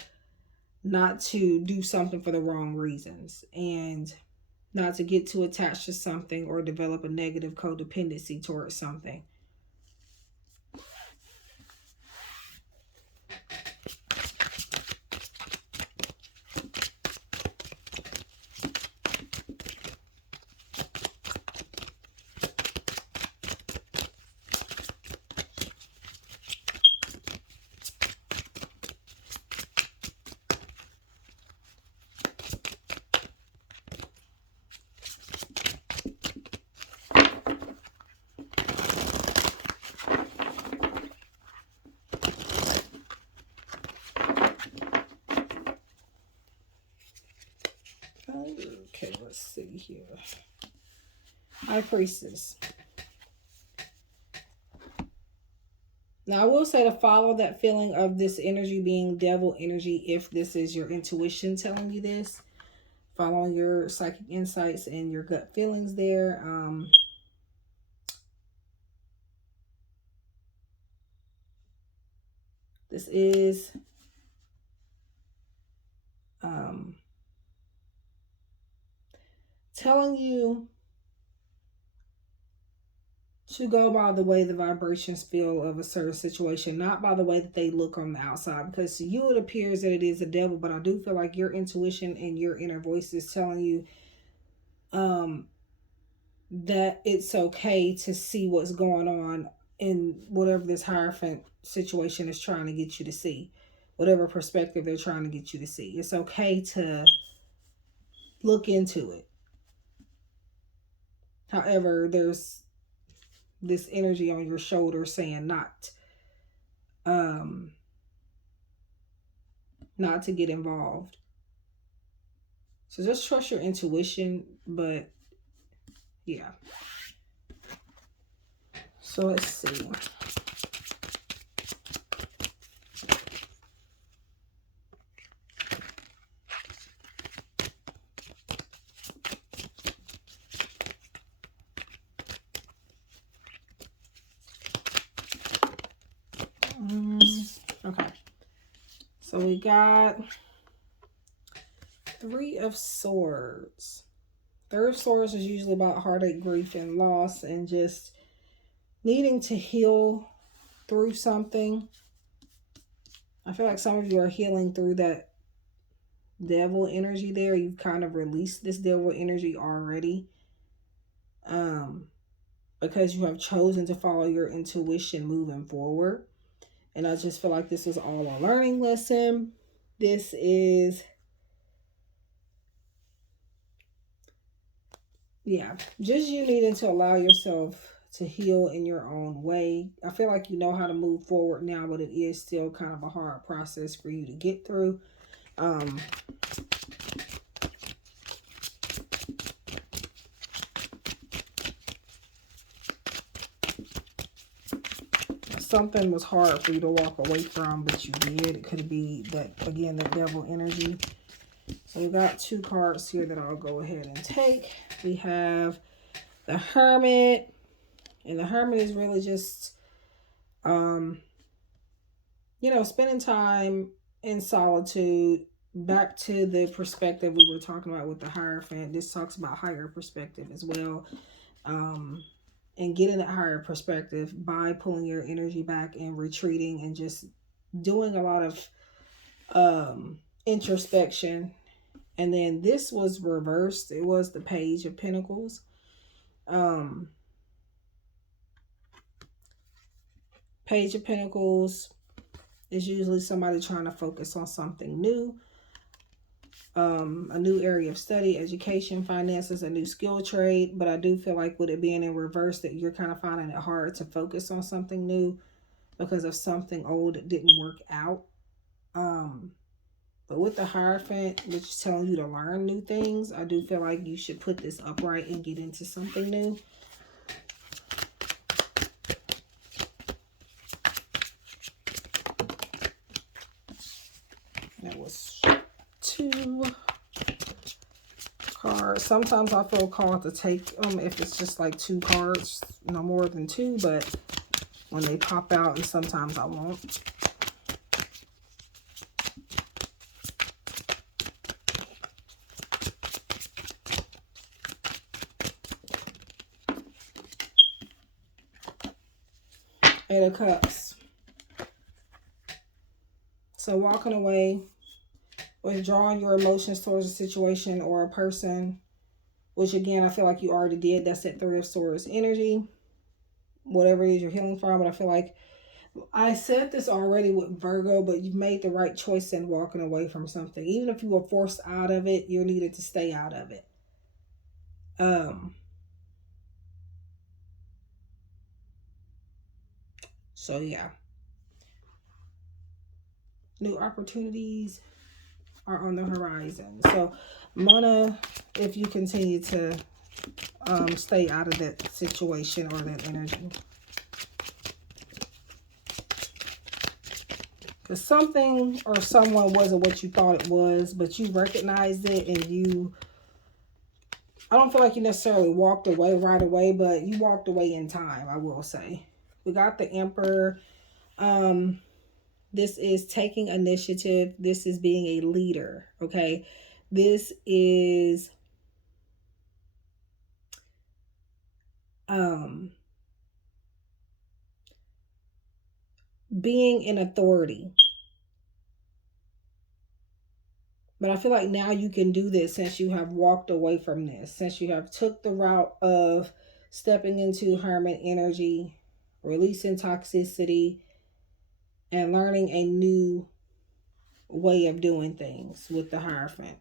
not to do something for the wrong reasons, and not to get too attached to something or develop a negative codependency towards something. Okay, let's see here. High Priestess. Now, I will say to follow that feeling of this energy being devil energy if this is your intuition telling you this. Following your psychic insights and your gut feelings there. This is telling you to go by the way the vibrations feel of a certain situation, not by the way that they look on the outside. Because to you, it appears that it is a devil, but I do feel like your intuition and your inner voice is telling you that it's okay to see what's going on in whatever this Hierophant situation is trying to get you to see, whatever perspective they're trying to get you to see. It's okay to look into it. However, there's this energy on your shoulder saying not to get involved. So just trust your intuition, but yeah. So let's see. Okay. So we got Three of Swords. Three of Swords is usually about heartache, grief, and loss, and just needing to heal through something. I feel like some of you are healing through that devil energy there. You've kind of released this devil energy already. Because you have chosen to follow your intuition moving forward. And I just feel like this is all a learning lesson. This is, yeah, just you needing to allow yourself to heal in your own way. I feel like you know how to move forward now, but it is still kind of a hard process for you to get through. Something was hard for you to walk away from, but you did. It could be that, again, the devil energy. So we got two cards here that I'll go ahead and take. We have the Hermit. And the Hermit is really just, you know, spending time in solitude. Back to the perspective we were talking about with the Hierophant. This talks about higher perspective as well. And getting that higher perspective by pulling your energy back and retreating and just doing a lot of introspection. And then this was reversed. It was the Page of Pentacles. Page of Pentacles is usually somebody trying to focus on something new. A new area of study, education, finances, a new skill trade. But I do feel like with it being in reverse that you're kind of finding it hard to focus on something new because of something old that didn't work out. But with the Hierophant, which is telling you to learn new things, I do feel like you should put this upright and get into something new. That was 2 cards. Sometimes I feel called to take them if it's just like 2 cards, no more than 2, but when they pop out, and sometimes I won't. Eight of Cups. So walking away, withdrawing your emotions towards a situation or a person, which again, I feel like you already did. That's that Three of Swords energy. Whatever it is you're healing from. But I feel like I said this already with Virgo, but you've made the right choice in walking away from something. Even if you were forced out of it, you needed to stay out of it. So yeah. New opportunities are on the horizon. So Mona, if you continue to stay out of that situation or that energy. Because something or someone wasn't what you thought it was, but you recognized it and you, I don't feel like you necessarily walked away right away, but you walked away in time, I will say. We got the Emperor. This is taking initiative. This is being a leader, okay? This is being in authority. But I feel like now you can do this since you have walked away from this, since you have took the route of stepping into hermit energy, releasing toxicity, and learning a new way of doing things with the Hierophant.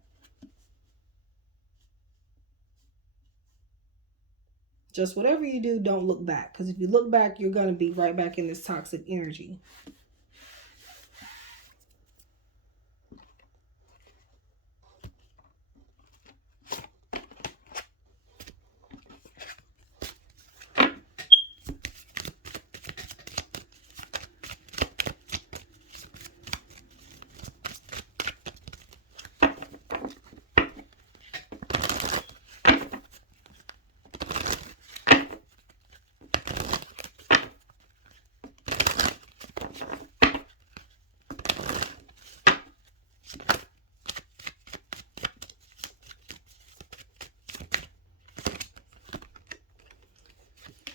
Just whatever you do, don't look back. Because if you look back, you're going to be right back in this toxic energy.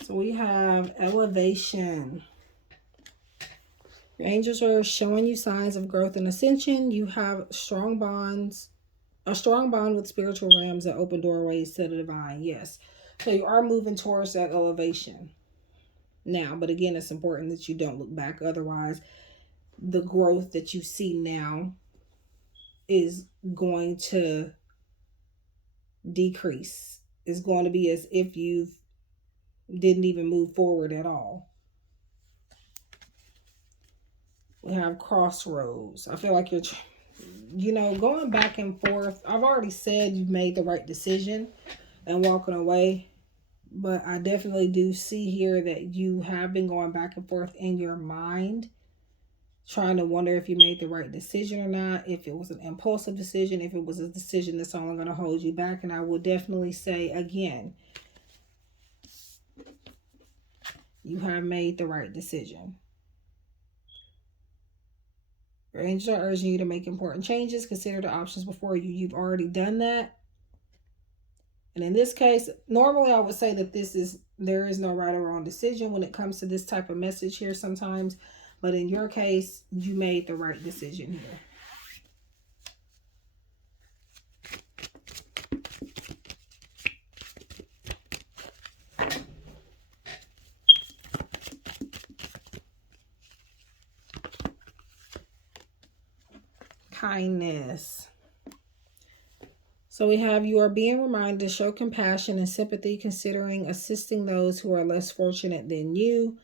So we have elevation. Your angels are showing you signs of growth and ascension. You have strong bonds, a strong bond with spiritual realms that open doorways to the divine. Yes. So you are moving towards that elevation now. But again, it's important that you don't look back. Otherwise, the growth that you see now is going to decrease. It's going to be as if you didn't even move forward at all. We have crossroads. I feel like you're, going back and forth. I've already said you've made the right decision and walking away. But I definitely do see here that you have been going back and forth in your mind, trying to wonder if you made the right decision or not, if it was an impulsive decision, if it was a decision that's only going to hold you back. And I will definitely say again, you have made the right decision. Your angels are urging you to make important changes. Consider the options before you. You've already done that. And in this case, normally I would say that there is no right or wrong decision when it comes to this type of message here sometimes. But in your case, you made the right decision here. Kindness. So we have, you are being reminded to show compassion and sympathy, considering assisting those who are less fortunate than you.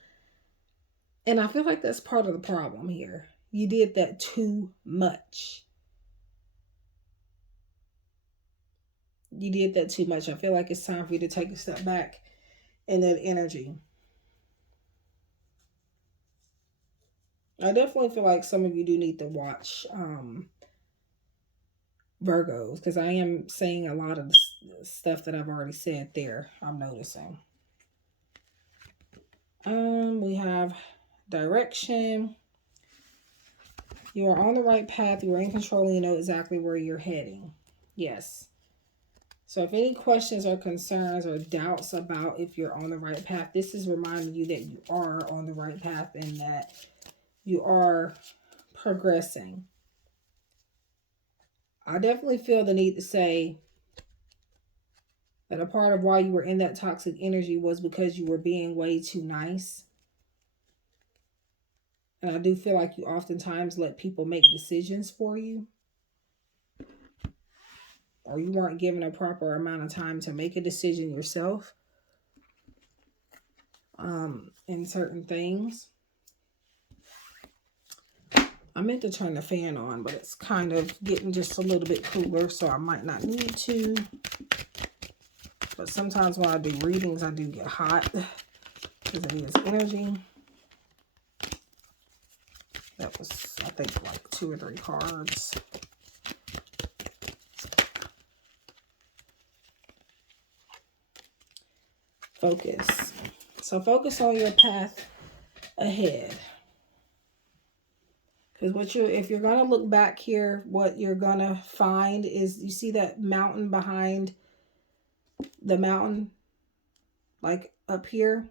And I feel like that's part of the problem here. You did that too much. You did that too much. I feel like it's time for you to take a step back in that energy. I definitely feel like some of you do need to watch Virgos, because I am saying a lot of the stuff that I've already said there. I'm noticing. We have direction. You are on the right path. You are in control and you know exactly where you're heading. Yes. So if any questions or concerns or doubts about if you're on the right path, this is reminding you that you are on the right path and that you are progressing. I definitely feel the need to say that a part of why you were in that toxic energy was because you were being way too nice. And I do feel like you oftentimes let people make decisions for you. Or you weren't given a proper amount of time to make a decision yourself in certain things. I meant to turn the fan on, but it's kind of getting just a little bit cooler, so I might not need to. But sometimes when I do readings, I do get hot because it is energy. That was, I think, like 2 or 3 cards. Focus. So focus on your path ahead. Because if you're going to look back here, what you're going to find is, you see that mountain behind the mountain, like up here?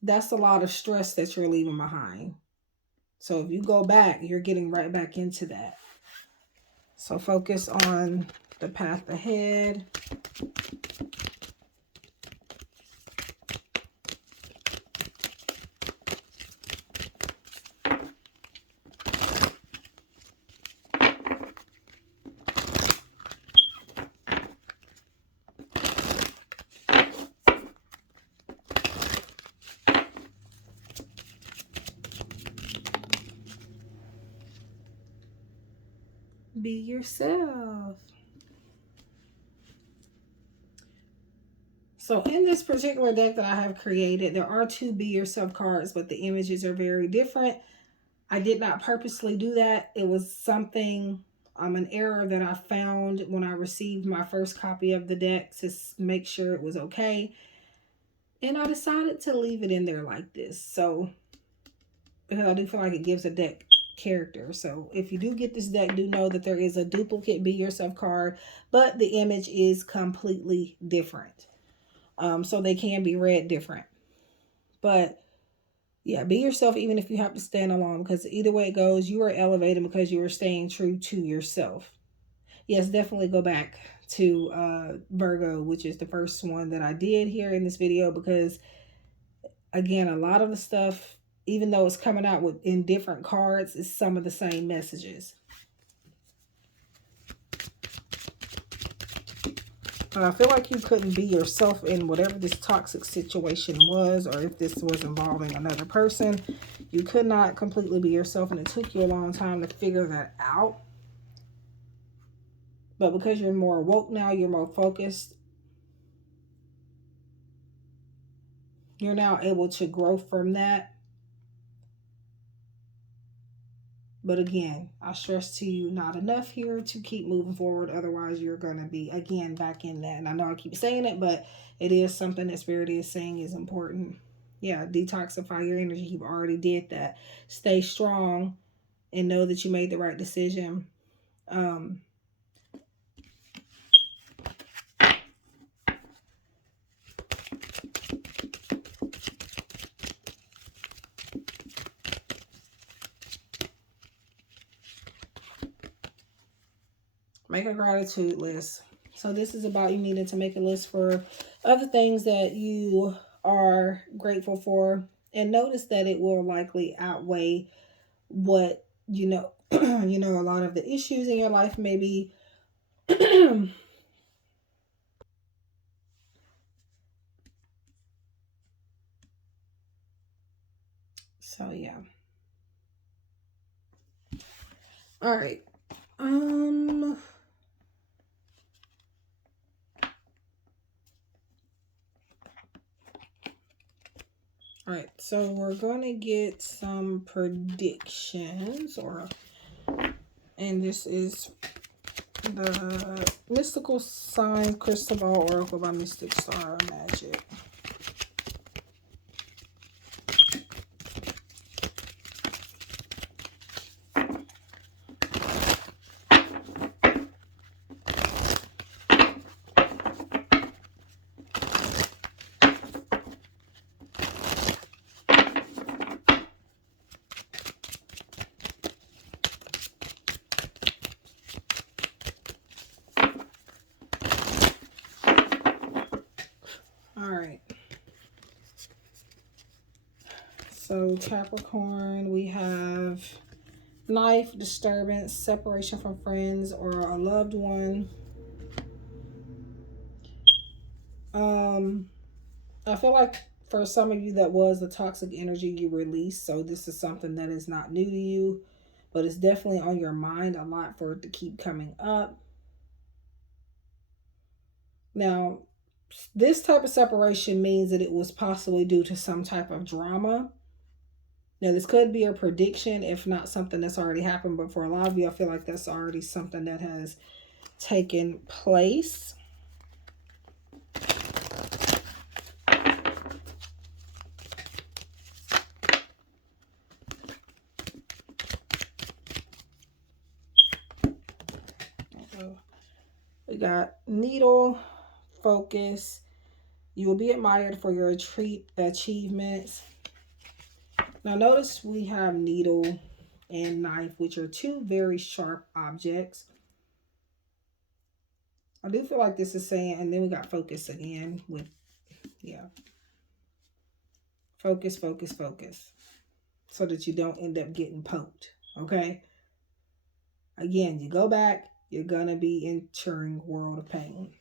That's a lot of stress that you're leaving behind. So if you go back, you're getting right back into that. So focus on the path ahead. Be yourself. So in this particular deck that I have created, there are 2 Be Yourself cards, but the images are very different. I did not purposely do that. It was something, an error that I found when I received my first copy of the deck to make sure it was okay. And I decided to leave it in there like this. So, because I do feel like it gives a deck character. So if you do get this deck, do know that there is a duplicate Be Yourself card, but the image is completely different. So they can be read different. But yeah, be yourself even if you have to stand alone, because either way it goes, you are elevating because you are staying true to yourself. Yes, definitely go back to Virgo, which is the first one that I did here in this video, because again, a lot of the stuff, even though it's coming out in different cards, is some of the same messages. But I feel like you couldn't be yourself in whatever this toxic situation was, or if this was involving another person. You could not completely be yourself, and it took you a long time to figure that out. But because you're more woke now, you're more focused, you're now able to grow from that. But again, I stress to you, not enough here to keep moving forward. Otherwise, you're going to be, again, back in that. And I know I keep saying it, but it is something that Spirit is saying is important. Yeah, detoxify your energy. You've already did that. Stay strong and know that you made the right decision. Make a gratitude list. So this is about you needing to make a list for other things that you are grateful for, and notice that it will likely outweigh what you know a lot of the issues in your life may be. So yeah. All right. All right, so we're going to get some predictions, and this is the Mystical Sign Crystal Ball Oracle by Mystic Star Magic. All right. So Capricorn, we have knife, disturbance, separation from friends or a loved one. I feel like for some of you that was the toxic energy you released. So this is something that is not new to you, but it's definitely on your mind a lot for it to keep coming up. Now, this type of separation means that it was possibly due to some type of drama. Now, this could be a prediction, if not something that's already happened. But for a lot of you, I feel like that's already something that has taken place. We got needle, focus. You will be admired for your achievements. Now notice we have needle and knife, which are two very sharp objects. I do feel like this is saying, and then we got focus again with, yeah. Focus, focus, focus. So that you don't end up getting poked, okay? Again, you go back, you're going to be entering world of pain.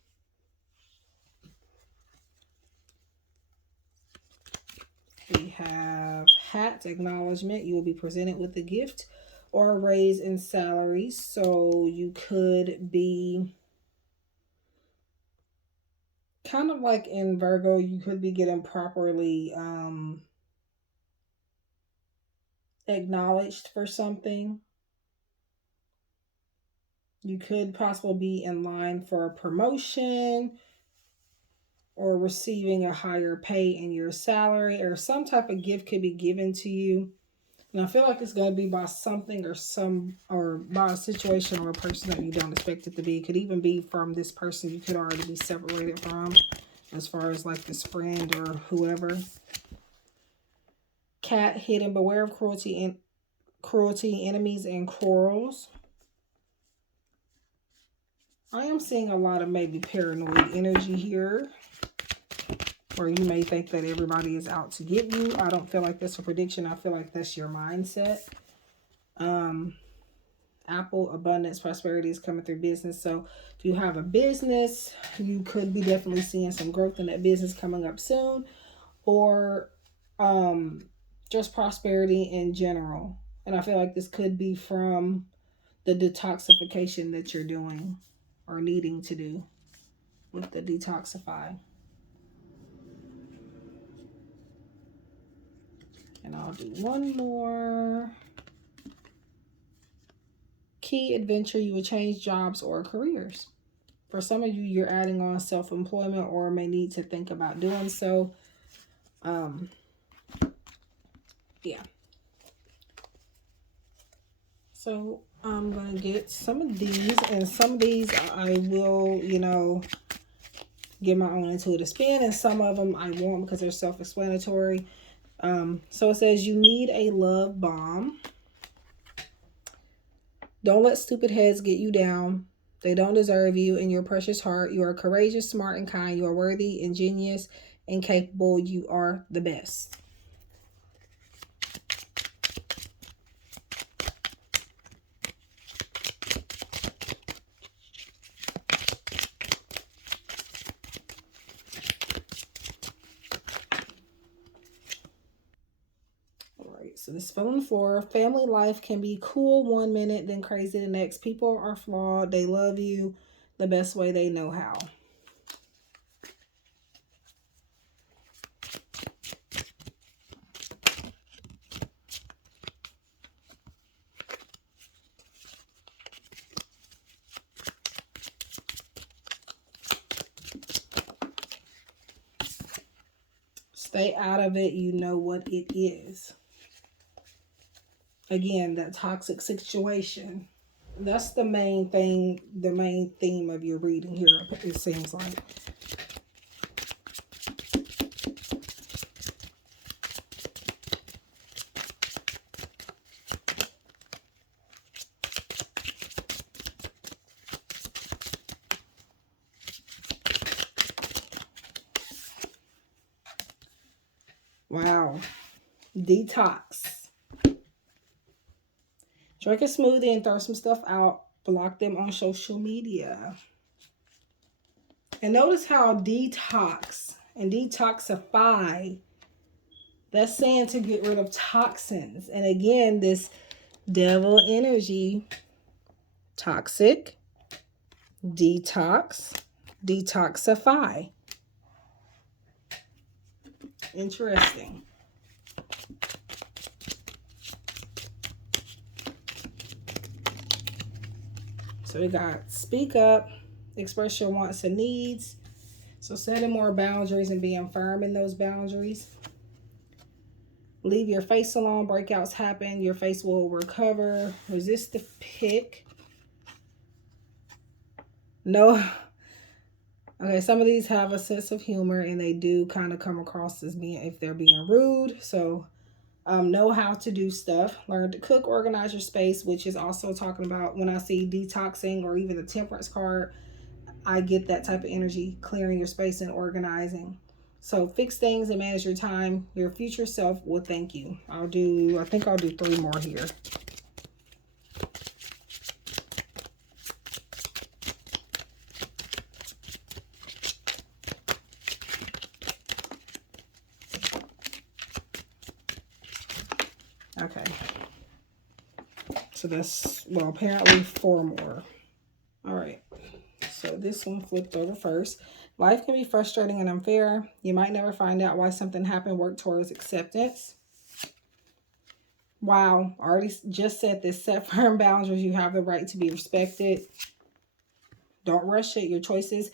We have hat, acknowledgement. You will be presented with a gift or a raise in salary. So you could be kind of like in Virgo, you could be getting properly acknowledged for something. You could possibly be in line for a promotion or receiving a higher pay in your salary, or some type of gift could be given to you. And I feel like it's going to be by something or by a situation or a person that you don't expect it to be. It could even be from this person you could already be separated from, as far as like this friend or whoever. Cat, hidden, beware of cruelty, enemies, and quarrels. I am seeing a lot of maybe paranoid energy here, or you may think that everybody is out to get you. I don't feel like that's a prediction. I feel like that's your mindset. Apple, abundance, prosperity is coming through business. So if you have a business, you could be definitely seeing some growth in that business coming up soon, or just prosperity in general. And I feel like this could be from the detoxification that you're doing or needing to do with the detoxify. And I'll do one more. Key, adventure. You will change jobs or careers. For some of you, you're adding on self-employment or may need to think about doing so. Yeah. So I'm going to get some of these, and some of these I will, give my own intuitive spin, and some of them I won't because they're self-explanatory. So it says you need a love bomb. Don't let stupid heads get you down. They don't deserve you and your precious heart. You are courageous, smart, and kind. You are worthy, ingenious, and capable. You are the best. So this is on the floor. Family life can be cool one minute, then crazy the next. People are flawed. They love you the best way they know how. Stay out of it. You know what it is. Again, that toxic situation. That's the main thing, the main theme of your reading here, it seems like. Wow. Detox. Drink a smoothie and throw some stuff out. Block them on social media. And notice how detox and detoxify, that's saying to get rid of toxins. And again, this devil energy, toxic, detox, detoxify. Interesting. So we got speak up, express your wants and needs. So setting more boundaries and being firm in those boundaries. Leave your face alone. Breakouts happen. Your face will recover. Resist the pick. No. Okay, some of these have a sense of humor and they do kind of come across as being, if they're being rude. So know how to do stuff. Learn to cook, organize your space, which is also talking about when I see detoxing or even the temperance card, I get that type of energy, clearing your space and organizing. So fix things and manage your time. Your future self will thank you. I think I'll do 3 more here. Okay. So that's, well, apparently 4 more. All right. So this one flipped over first. Life can be frustrating and unfair. You might never find out why something happened. Work towards acceptance. Wow. Already just said this. Set firm boundaries. You have the right to be respected. Don't rush it. Your choices,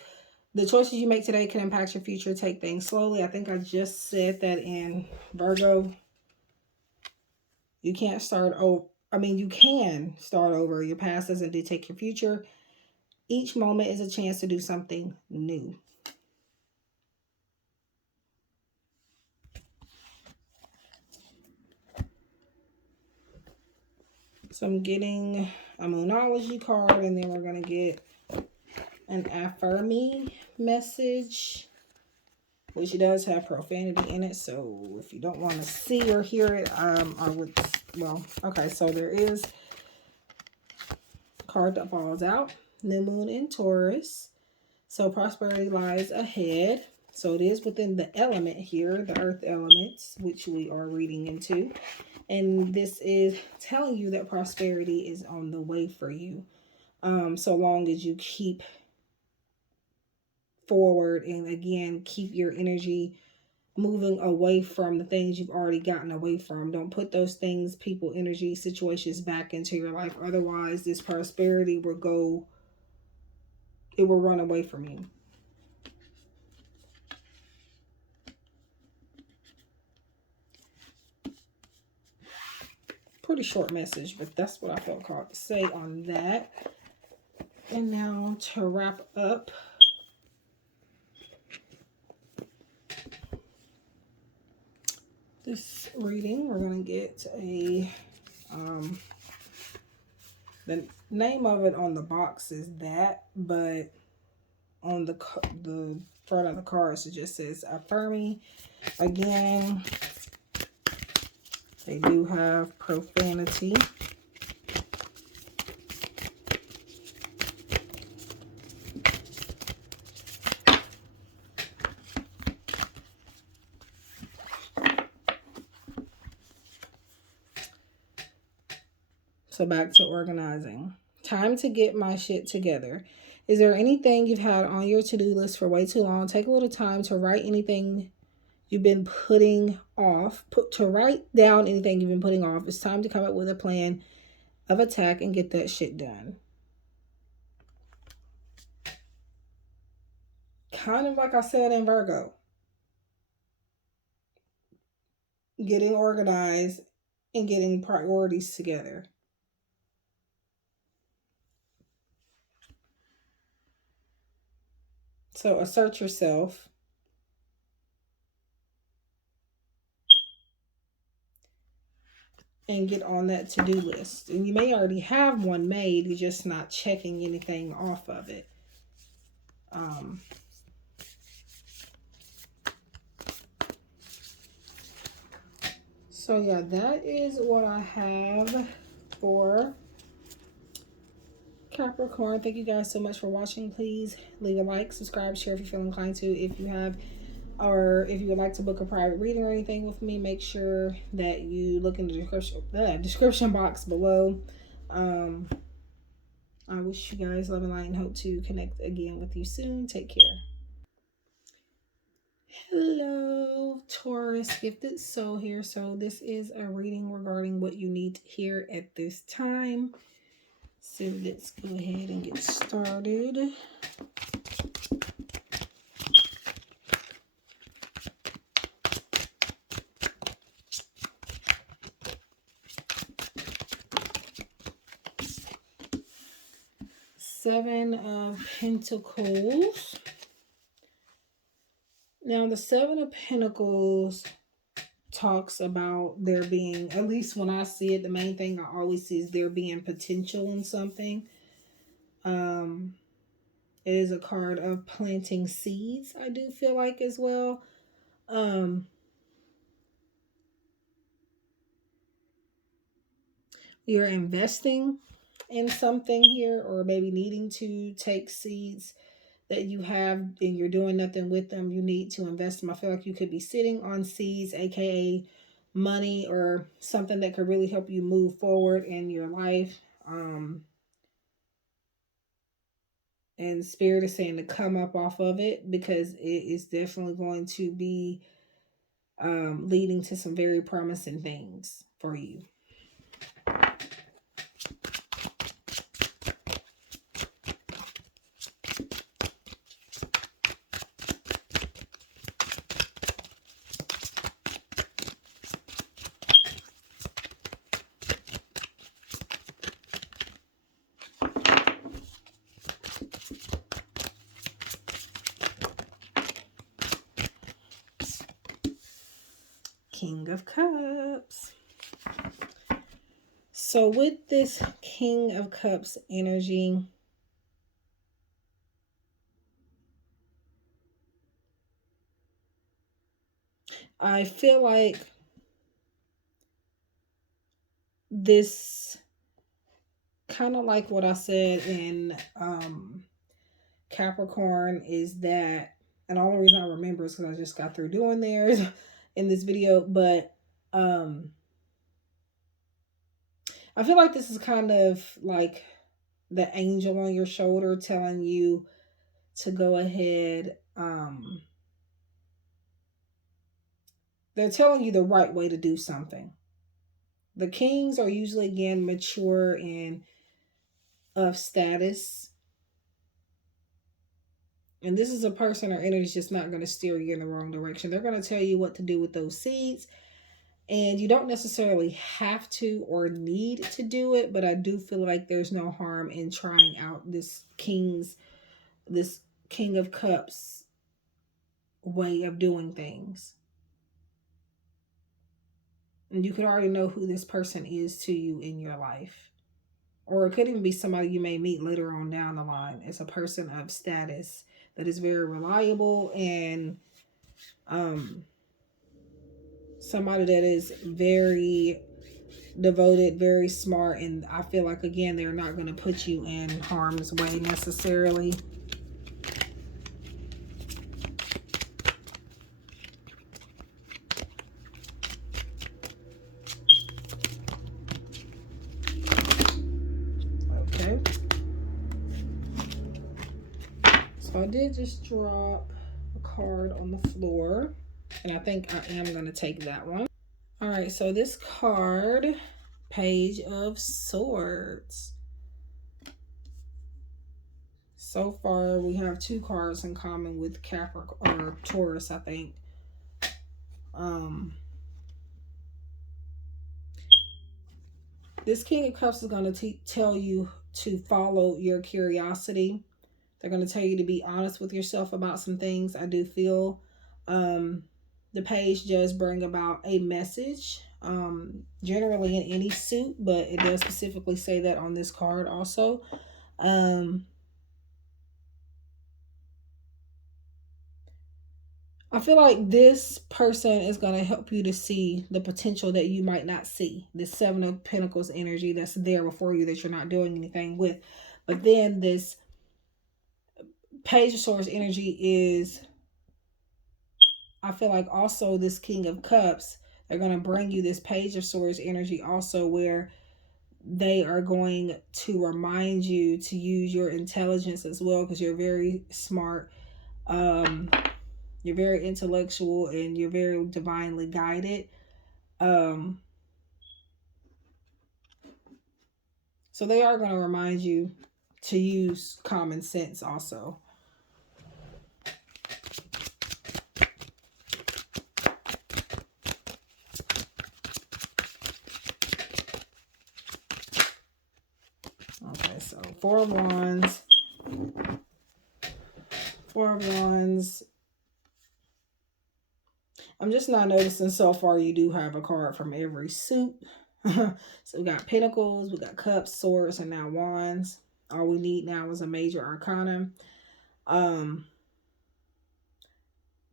the choices you make today can impact your future. Take things slowly. I think I just said that in Virgo. You can't start over. I mean, you can start over. Your past doesn't dictate your future. Each moment is a chance to do something new. So I'm getting a Moonology card, and then we're going to get an affirming message, which does have profanity in it. So if you don't want to see or hear it, I would, well, okay. So there is a card that falls out. New Moon in Taurus. So prosperity lies ahead. So it is within the element here, the earth elements, which we are reading into. And this is telling you that prosperity is on the way for you. So long as you keep forward and, again, keep your energy moving away from the things you've already gotten away from. Don't put those things, people, energy, situations back into your life. Otherwise, this prosperity will go, it will run away from you. Pretty short message, but that's what I felt called to say on that. And now to wrap up, this reading, we're going to get a, the name of it on the box is that, but on the front of the cards, it just says affirming. Again, they do have profanity. So back to organizing. Time to get my shit together. Is there anything you've had on your to-do list for way too long? Take a little time to write anything you've been putting off. To write down anything you've been putting off. It's time to come up with a plan of attack and get that shit done. Kind of like I said in Virgo. Getting organized and getting priorities together. So assert yourself. And get on that to-do list. And you may already have one made. You're just not checking anything off of it. So yeah, that is what I have for Capricorn. Thank you guys so much for watching. Please leave a like, subscribe, share if you feel inclined to. If you have, or if you would like to book a private reading or anything with me, make sure that you look in the description box below. I wish you guys love and light and hope to connect again with you soon. Take care. Hello, Taurus, Gifted Soul here. So this is a reading regarding what you need to hear at this time. So let's go ahead and get started. Seven of Pentacles. Now, the Seven of Pentacles talks about there being, at least when I see it, the main thing I always see is there being potential in something. It is a card of planting seeds, I do feel like, as well. You're investing in something here, or maybe needing to take seeds that you have and you're doing nothing with them. You need to invest them. I feel like you could be sitting on seeds, aka money, or something that could really help you move forward in your life. And Spirit is saying to come up off of it, because it is definitely going to be leading to some very promising things for you. King of Cups. So with this King of Cups energy, I feel like this, kind of like what I said in Capricorn, is that, and the only reason I remember is because I just got through doing theirs in this video, but I feel like this is kind of like the angel on your shoulder telling you to go ahead. They're telling you the right way to do something. The kings are usually, again, mature and of status. And this is a person or energy is just not going to steer you in the wrong direction. They're going to tell you what to do with those seeds. And you don't necessarily have to or need to do it, but I do feel like there's no harm in trying out this King of Cups way of doing things. And you could already know who this person is to you in your life. Or it could even be somebody you may meet later on down the line. It's a person of status that is very reliable, and somebody that is very devoted, very smart, and I feel like, again, they're not going to put you in harm's way necessarily. Okay. So I did just drop a card on the floor, and I think I am going to take that one. All right, so this card, Page of Swords. So far, we have two cards in common with Capricorn or Taurus, I think. This King of Cups is going to tell you to follow your curiosity. They're going to tell you to be honest with yourself about some things. I do feel the page does bring about a message, generally in any suit, but it does specifically say that on this card also. I feel like this person is going to help you to see the potential that you might not see. This Seven of Pentacles energy that's there before you that you're not doing anything with. But then this Page of Swords energy is, I feel like, also this King of Cups. They're going to bring you this Page of Swords energy also, where they are going to remind you to use your intelligence as well, because you're very smart. You're very intellectual and you're very divinely guided. So they are going to remind you to use common sense also. Okay, so Four of Wands. Four of Wands. I'm just not noticing so far you do have a card from every suit. So we got Pentacles, we got Cups, Swords, and now Wands. All we need now is a major arcana.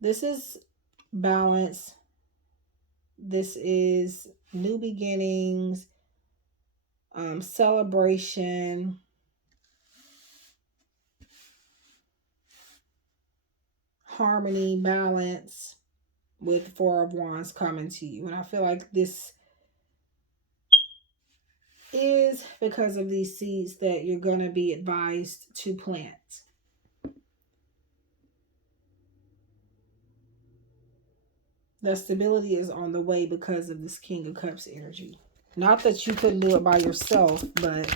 This is balance. This is new beginnings, celebration, harmony, balance, with Four of Wands coming to you. And I feel like this is because of these seeds that you're going to be advised to plant. The stability is on the way because of this King of Cups energy. Not that you couldn't do it by yourself, but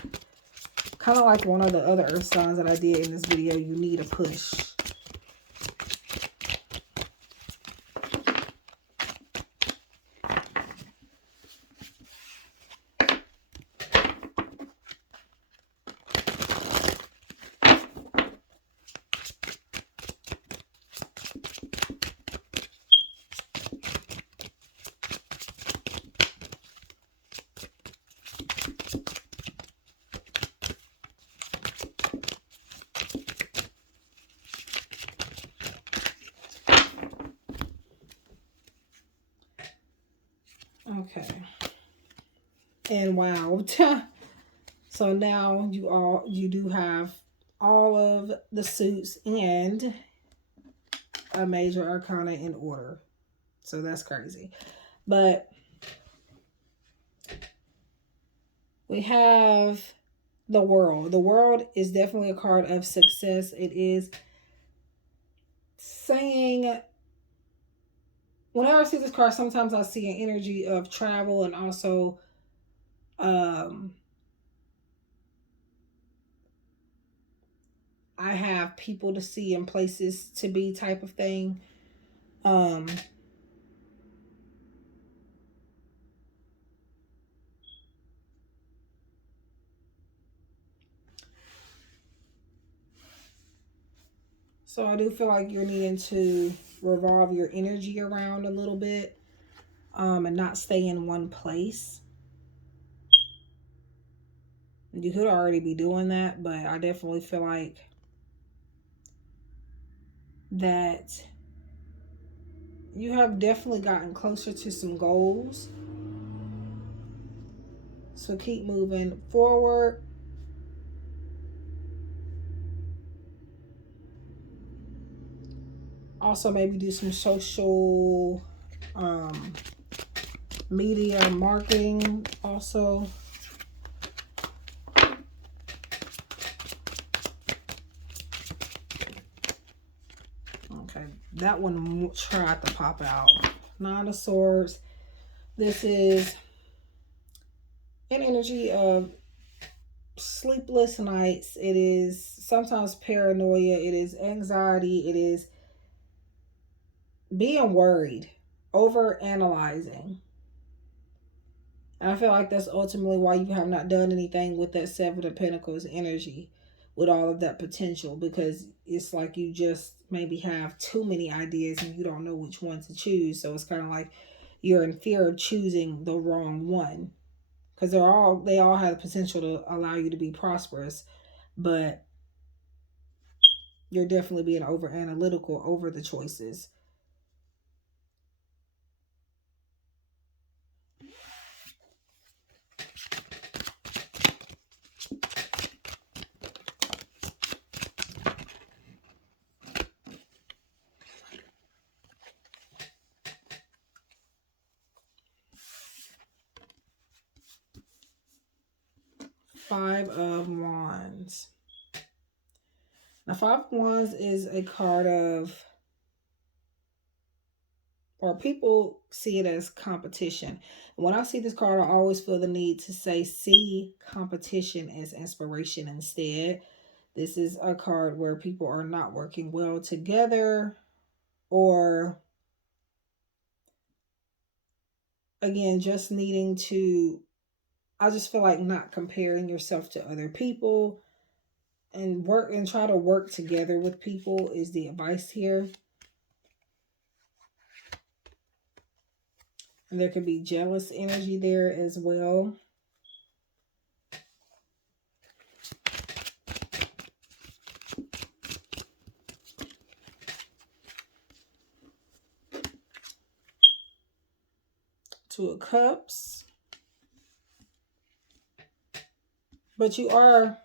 kind of like one of the other earth signs that I did in this video, you need a push. Okay. And wow. So now you do have all of the suits and a major arcana in order. So that's crazy. But we have the World. The World is definitely a card of success. It is saying, whenever I see this card, sometimes I see an energy of travel and also I have people to see and places to be type of thing. So I do feel like you're needing to revolve your energy around a little bit and not stay in one place. You could already be doing that, but I definitely feel like that you have definitely gotten closer to some goals. So keep moving forward. Also maybe do some social media marketing also. Okay, that one tried to pop out. Nine of Swords. This is an energy of sleepless nights. It is sometimes paranoia. It is anxiety. It is being worried, over analyzing. And I feel like that's ultimately why you have not done anything with that Seven of Pentacles energy, with all of that potential, because it's like you just maybe have too many ideas and you don't know which one to choose. So it's kind of like you're in fear of choosing the wrong one, because they all have the potential to allow you to be prosperous, but you're definitely being over analytical over the choices. Five of Wands. Now, Five of Wands is a card of or people see it as competition. When I see this card, I always feel the need to say, see competition as inspiration instead. This is a card where people are not working well together, or again, just needing to, I just feel like not comparing yourself to other people and work and try to work together with people is the advice here. And there could be jealous energy there as well. Two of Cups. But you are,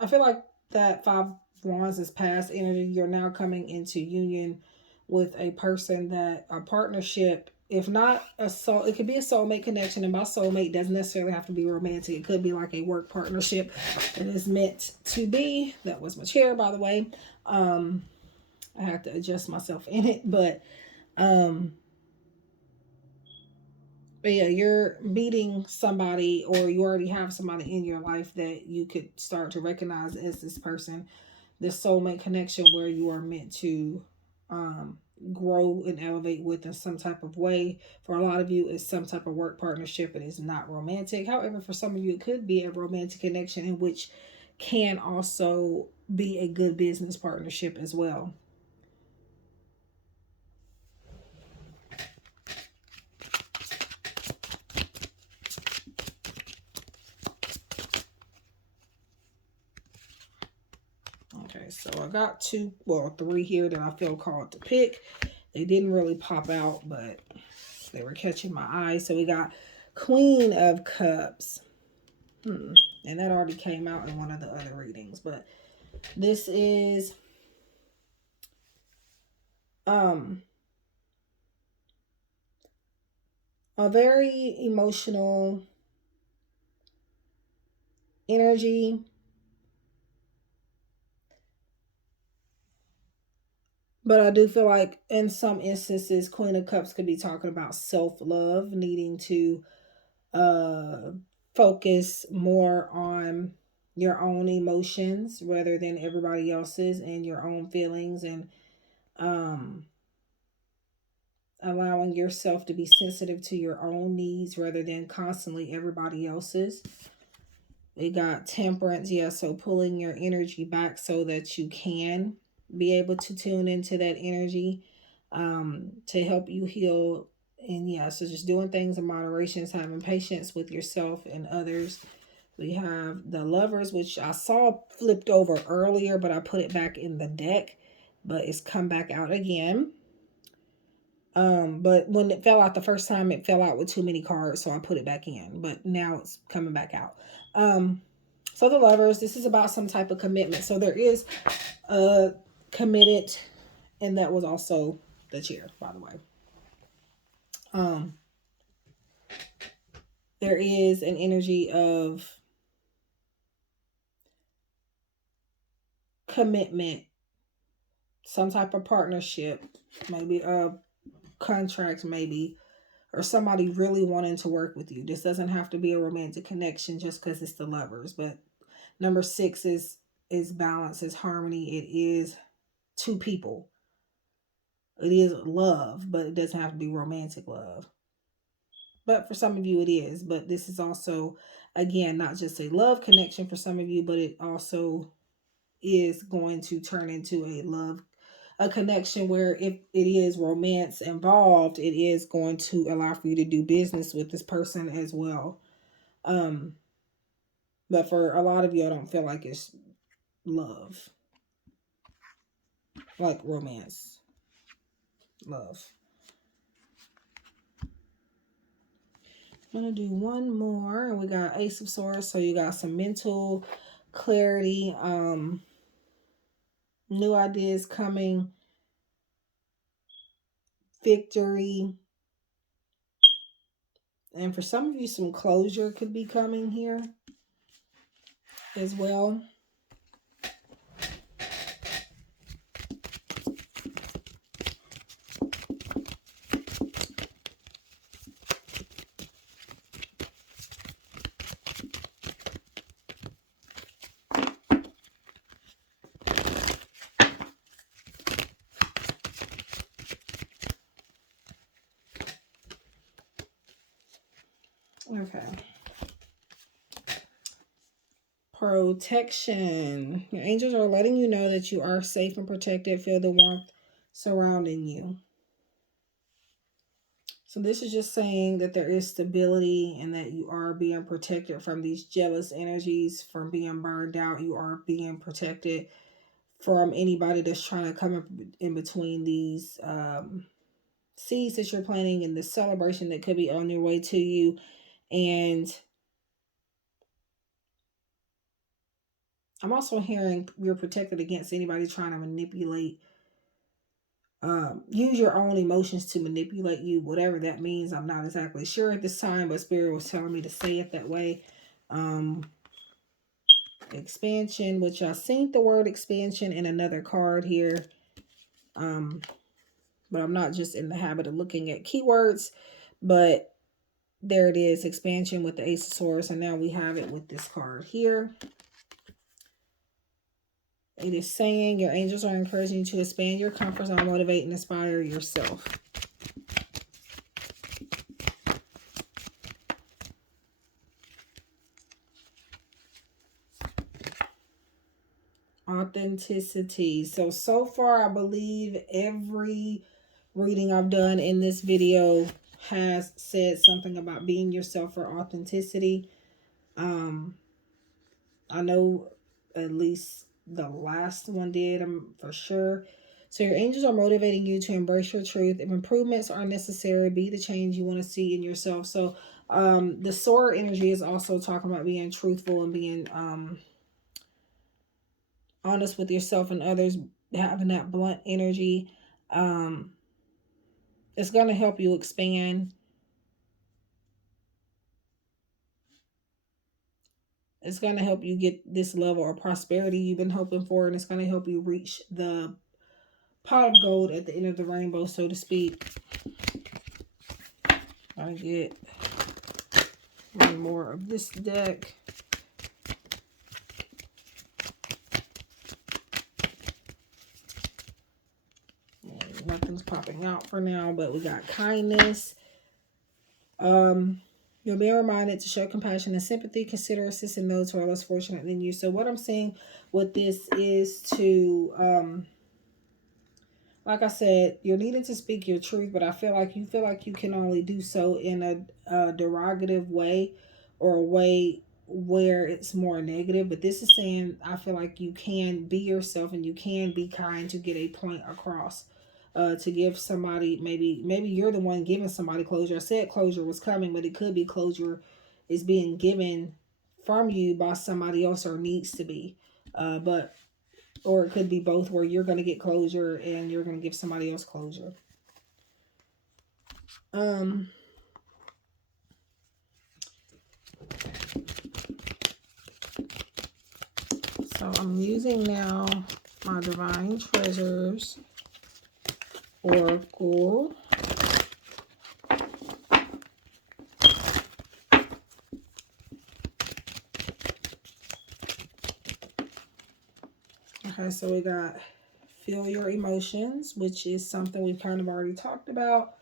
I feel like that Five of Wands is past energy. You're now coming into union with a person that, a partnership, if not a soul, it could be a soulmate connection. And by soulmate doesn't necessarily have to be romantic. It could be like a work partnership that is meant to be. That was my chair, by the way. I have to adjust myself in it, but yeah, you're meeting somebody, or you already have somebody in your life that you could start to recognize as this person, this soulmate connection where you are meant to grow and elevate with in some type of way. For a lot of you, it's some type of work partnership. It is not romantic. However, for some of you, it could be a romantic connection, in which can also be a good business partnership as well. Okay, so I got three here that I feel called to pick. They didn't really pop out, but they were catching my eye. So we got Queen of Cups. And that already came out in one of the other readings. But this is a very emotional energy. But I do feel like in some instances, Queen of Cups could be talking about self-love, needing to uh focus more on your own emotions rather than everybody else's, and your own feelings, and um allowing yourself to be sensitive to your own needs rather than constantly everybody else's. We got Temperance, yeah, so pulling your energy back so that you can be able to tune into that energy to help you heal. And yeah, so just doing things in moderation, having patience with yourself and others. We have the Lovers, which I saw flipped over earlier, but I put it back in the deck, but it's come back out again. But when it fell out the first time, it fell out with too many cards, so I put it back in. But now it's coming back out. So the Lovers, this is about some type of commitment. So there is a committed, and that was also the chair, by the way. There is an energy of commitment, some type of partnership, maybe a contract, maybe, or somebody really wanting to work with you. This doesn't have to be a romantic connection just because it's the Lovers. But number 6 is balance, is harmony. It is two people. It is love, but it doesn't have to be romantic love. But for some of you, it is. But this is also, again, not just a love connection for some of you, but it also is going to turn into a connection where if it is romance involved, it is going to allow for you to do business with this person as well. But for a lot of you, I don't feel like it's love, like romance, love. I'm gonna do one more, and we got Ace of Swords. So you got some mental clarity, new ideas coming, victory, and for some of you, some closure could be coming here as well. Okay. Protection. Your angels are letting you know that you are safe and protected. Feel the warmth surrounding you. So this is just saying that there is stability and that you are being protected from these jealous energies, from being burned out. You are being protected from anybody that's trying to come in between these seeds that you're planting and the celebration that could be on your way to you. And I'm also hearing you're protected against anybody trying to manipulate, use your own emotions to manipulate you, whatever that means. I'm not exactly sure at this time, but Spirit was telling me to say it that way. Expansion, which I seen the word expansion in another card here. But I'm not just in the habit of looking at keywords, but there it is, expansion with the Ace of Swords, and now we have it with this card here. It is saying your angels are encouraging you to expand your comfort zone, motivate, and inspire yourself. Authenticity. So far, I believe every reading I've done in this video has said something about being yourself for authenticity. I know at least the last one did, for sure. So your angels are motivating you to embrace your truth. If improvements are necessary, be the change you want to see in yourself. So the sword energy is also talking about being truthful and being honest with yourself and others, having that blunt energy. It's going to help you expand. It's going to help you get this level of prosperity you've been hoping for, and it's going to help you reach the pot of gold at the end of the rainbow, so to speak. I get one more of this deck. Nothing's popping out for now, but we got kindness. You'll be reminded to show compassion and sympathy. Consider assisting those who are less fortunate than you. So what I'm saying with this is to, like I said, you're needing to speak your truth, but I feel like you can only do so in a derogative way, or a way where it's more negative. But this is saying I feel like you can be yourself and you can be kind to get a point across. To give somebody, maybe you're the one giving somebody closure. I said closure was coming, but it could be closure is being given from you by somebody else, or needs to be. Or it could be both, where you're going to get closure and you're going to give somebody else closure. So I'm using now my Divine Treasures Oracle. Okay, so we got Feel Your Emotions, which is something we've kind of already talked about.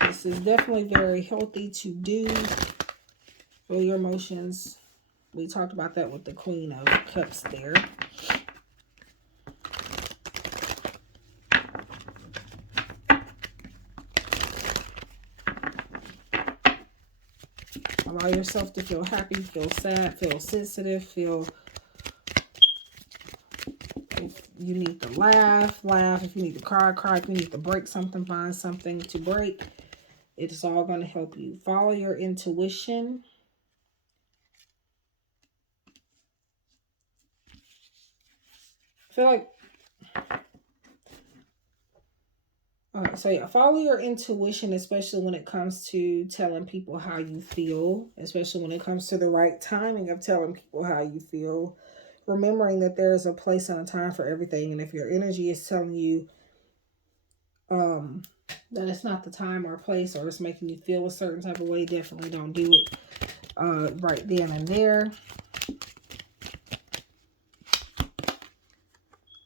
This is definitely very healthy to do. Feel your emotions. We talked about that with the Queen of Cups there. Allow yourself to feel happy, feel sad, feel sensitive, feel if you need to laugh, laugh. If you need to cry, cry. If you need to break something, find something to break. It's all going to help you. Follow your intuition. I feel like, so yeah, follow your intuition, especially when it comes to telling people how you feel, especially when it comes to the right timing of telling people how you feel. Remembering that there is a place and a time for everything, and if your energy is telling you that it's not the time or place, or it's making you feel a certain type of way, definitely don't do it right then and there.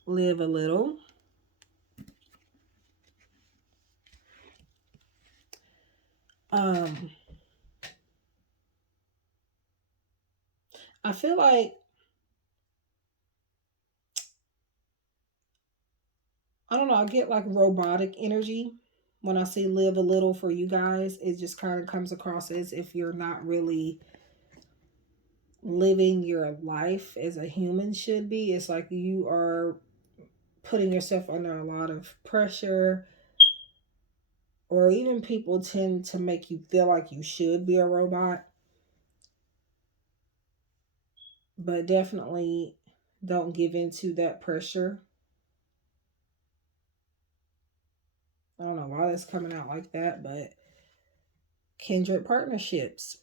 Live a little. I feel like, I don't know, I get like robotic energy when I say live a little for you guys. It just kind of comes across as if you're not really living your life as a human should be. It's like you are putting yourself under a lot of pressure, or even people tend to make you feel like you should be a robot. But definitely don't give into that pressure. I don't know why that's coming out like that, but kindred partnerships.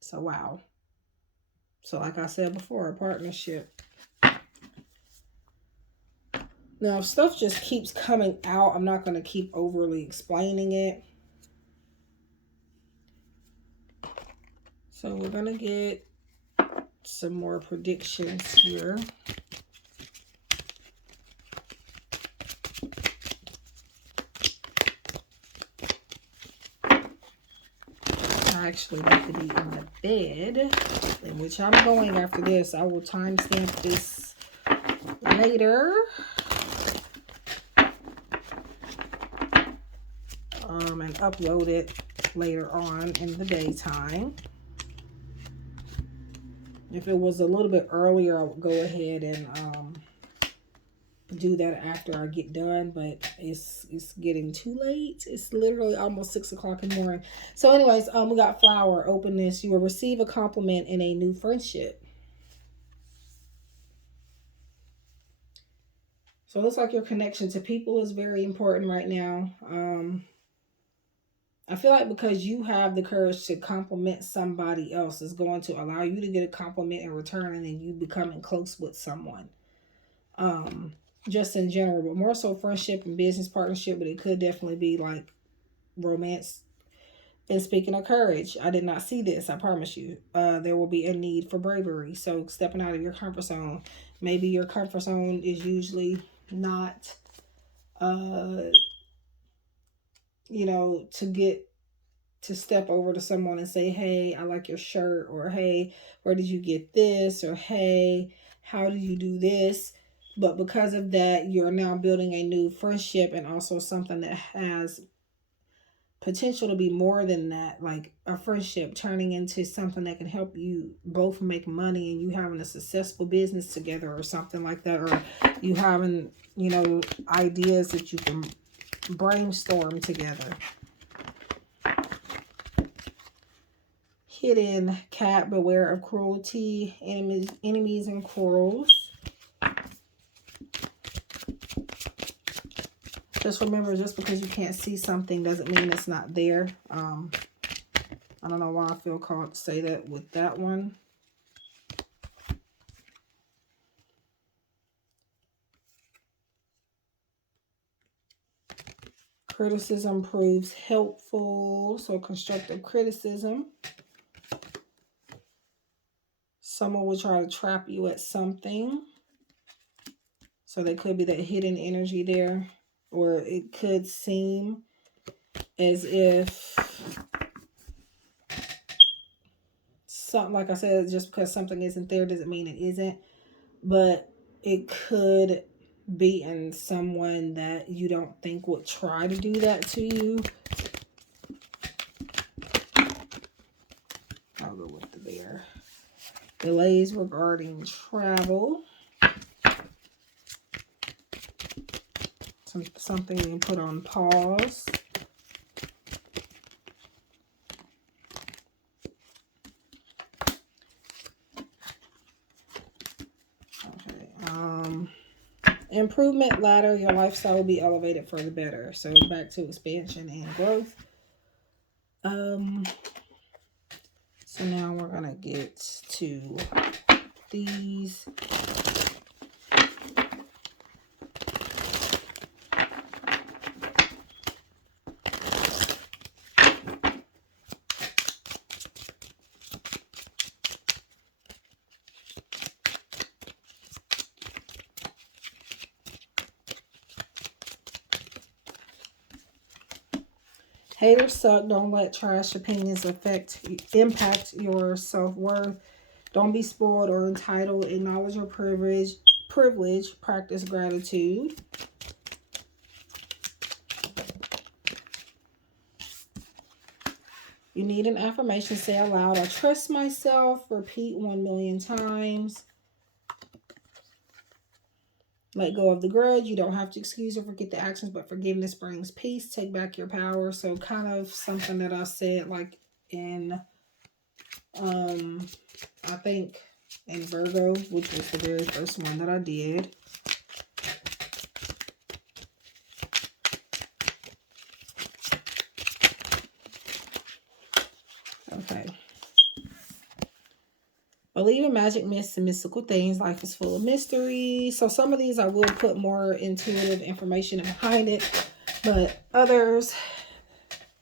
So, wow. So, like I said before, a partnership. Now, if stuff just keeps coming out, I'm not going to keep overly explaining it. So, we're going to get some more predictions here. I actually need to be in the bed, in which I'm going after this. I will timestamp this later. And upload it later on in the daytime. If it was a little bit earlier, I would go ahead and do that after I get done, but it's getting too late. It's literally almost 6 o'clock in the morning. So anyways, we got flower openness. You will receive a compliment in a new friendship. So it looks like your connection to people is very important right now. I feel like because you have the courage to compliment somebody else is going to allow you to get a compliment in return, and then you becoming close with someone. Just in general, but more so friendship and business partnership, but it could definitely be like romance. And speaking of courage, I did not see this, I promise you. There will be a need for bravery. So stepping out of your comfort zone. Maybe your comfort zone is usually not, to step over to someone and say, hey, I like your shirt, or hey, where did you get this, or hey, how did you do this? But because of that, you're now building a new friendship, and also something that has potential to be more than that, like a friendship turning into something that can help you both make money, and you having a successful business together or something like that, or you having, ideas that you can brainstorm together. Hidden cat, beware of cruelty, enemies and quarrels. Just remember, just because you can't see something doesn't mean it's not there. I don't know why I feel called to say that with that one. Criticism proves helpful. So constructive criticism. Someone will try to trap you at something. So there could be that hidden energy there. Or it could seem as if something, like I said, just because something isn't there doesn't mean it isn't. But it could be in someone that you don't think would try to do that to you. I'll go with the bear. Delays regarding travel. Something being put on pause. Okay. Improvement ladder. Your lifestyle will be elevated for the better. So back to expansion and growth. So now we're going to get to these. Haters suck. Don't let trash opinions impact your self-worth. Don't be spoiled or entitled. Acknowledge your privilege. Practice gratitude. You need an affirmation. Say out loud, I trust myself. Repeat 1,000,000 times. Let go of the grudge. You don't have to excuse or forget the actions, but forgiveness brings peace. Take back your power. So kind of something that I said like in, I think in Virgo, which was the very first one that I did. Okay. Believe in magic, myths, and mystical things. Life is full of mystery. So some of these I will put more intuitive information behind it. But others,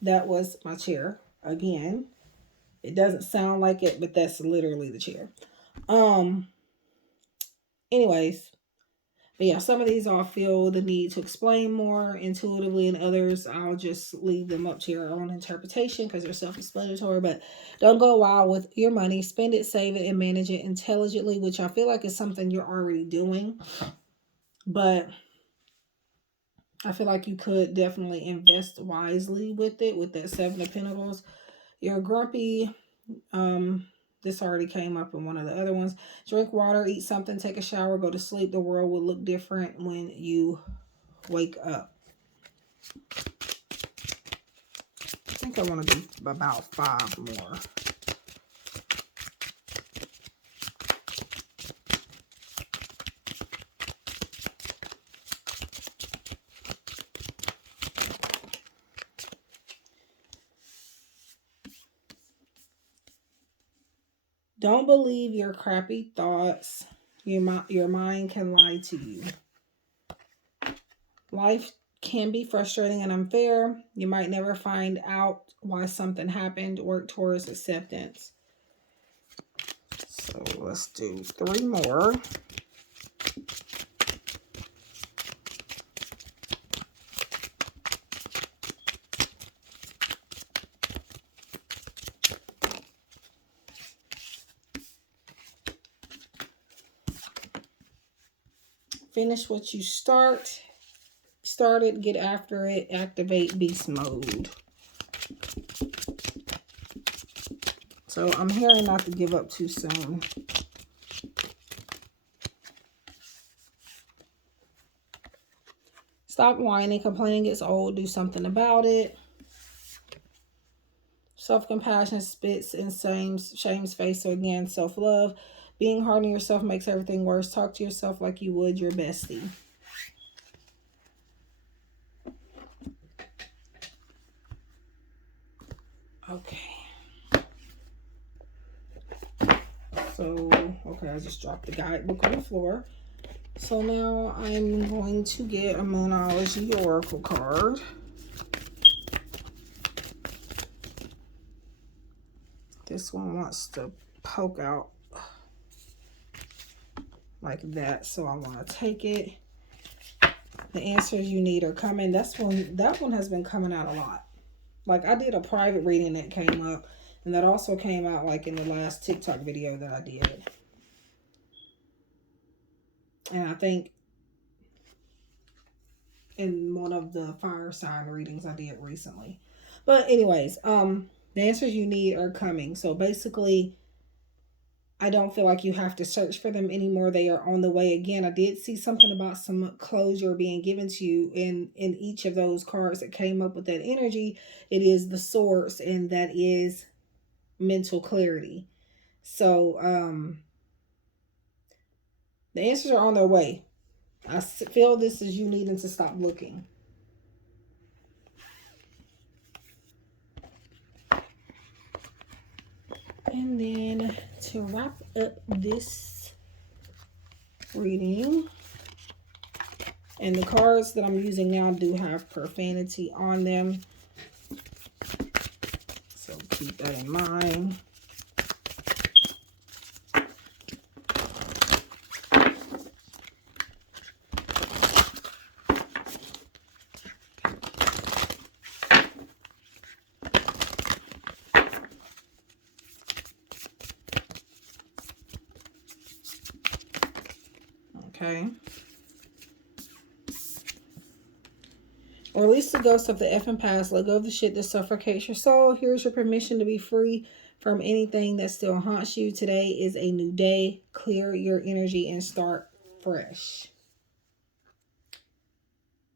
that was my chair. Again, it doesn't sound like it, but that's literally the chair. Anyways. But yeah, some of these I'll feel the need to explain more intuitively, and others I'll just leave them up to your own interpretation because they're self-explanatory. But don't go wild with your money. Spend it, save it, and manage it intelligently, which I feel like is something you're already doing. But I feel like you could definitely invest wisely with it, with that 7 of Pentacles. You're grumpy. This already came up in one of the other ones. Drink water, eat something, take a shower, go to sleep. The world will look different when you wake up. I think I want to do about 5 more. Don't believe your crappy thoughts. Your mind can lie to you. Life can be frustrating and unfair. You might never find out why something happened. Work towards acceptance. So let's do 3 more. Finish what you started, get after it, activate beast mode. So I'm hearing not to give up too soon. Stop whining. Complaining gets old. Do something about it. Self-compassion spits in shame's face. So again, self-love. Being hard on yourself makes everything worse. Talk to yourself like you would your bestie. Okay. So, okay, I just dropped the guidebook on the floor. So now I'm going to get a Moonology Oracle card. This one wants to poke out like that, so I want to take it. The answers you need are coming. That one has been coming out a lot. Like I did a private reading that came up, and that also came out like in the last TikTok video that I did. And I think in one of the fire sign readings I did recently. But anyways, the answers you need are coming. So basically, I don't feel like you have to search for them anymore. They are on the way. Again, I did see something about some closure being given to you in each of those cards that came up with that energy. It is the Swords, and that is mental clarity. So the answers are on their way. I feel this is you needing to stop looking. And then to wrap up this reading, and the cards that I'm using now do have profanity on them, so keep that in mind. Okay. Or release the ghosts of the effing past. Let go of the shit that suffocates your soul. Here's your permission to be free from anything that still haunts you. Today is a new day. Clear your energy and start fresh.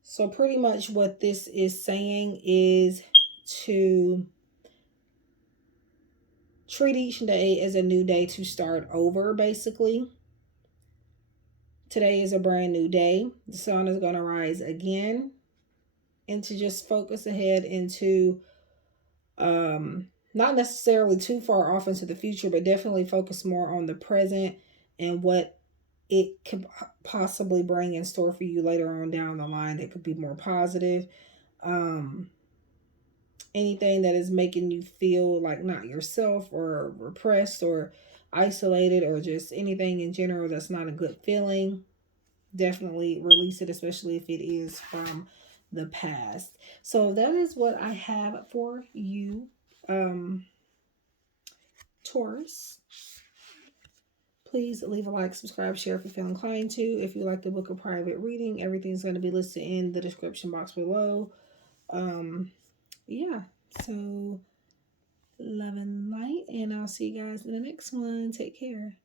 So pretty much what this is saying is to treat each day as a new day to start over, basically. Today is a brand new day. The sun is going to rise again. And to just focus ahead into not necessarily too far off into the future, but definitely focus more on the present and what it could possibly bring in store for you later on down the line that could be more positive. Anything that is making you feel like not yourself or repressed or isolated or just anything in general that's not a good feeling, definitely release it, especially if it is from the past. So that is what I have for you, Taurus. Please leave a like, subscribe, share if you feel inclined to. If you like to book a private reading, everything's going to be listed in the description box below. Yeah, so love and light, and I'll see you guys in the next one. Take care.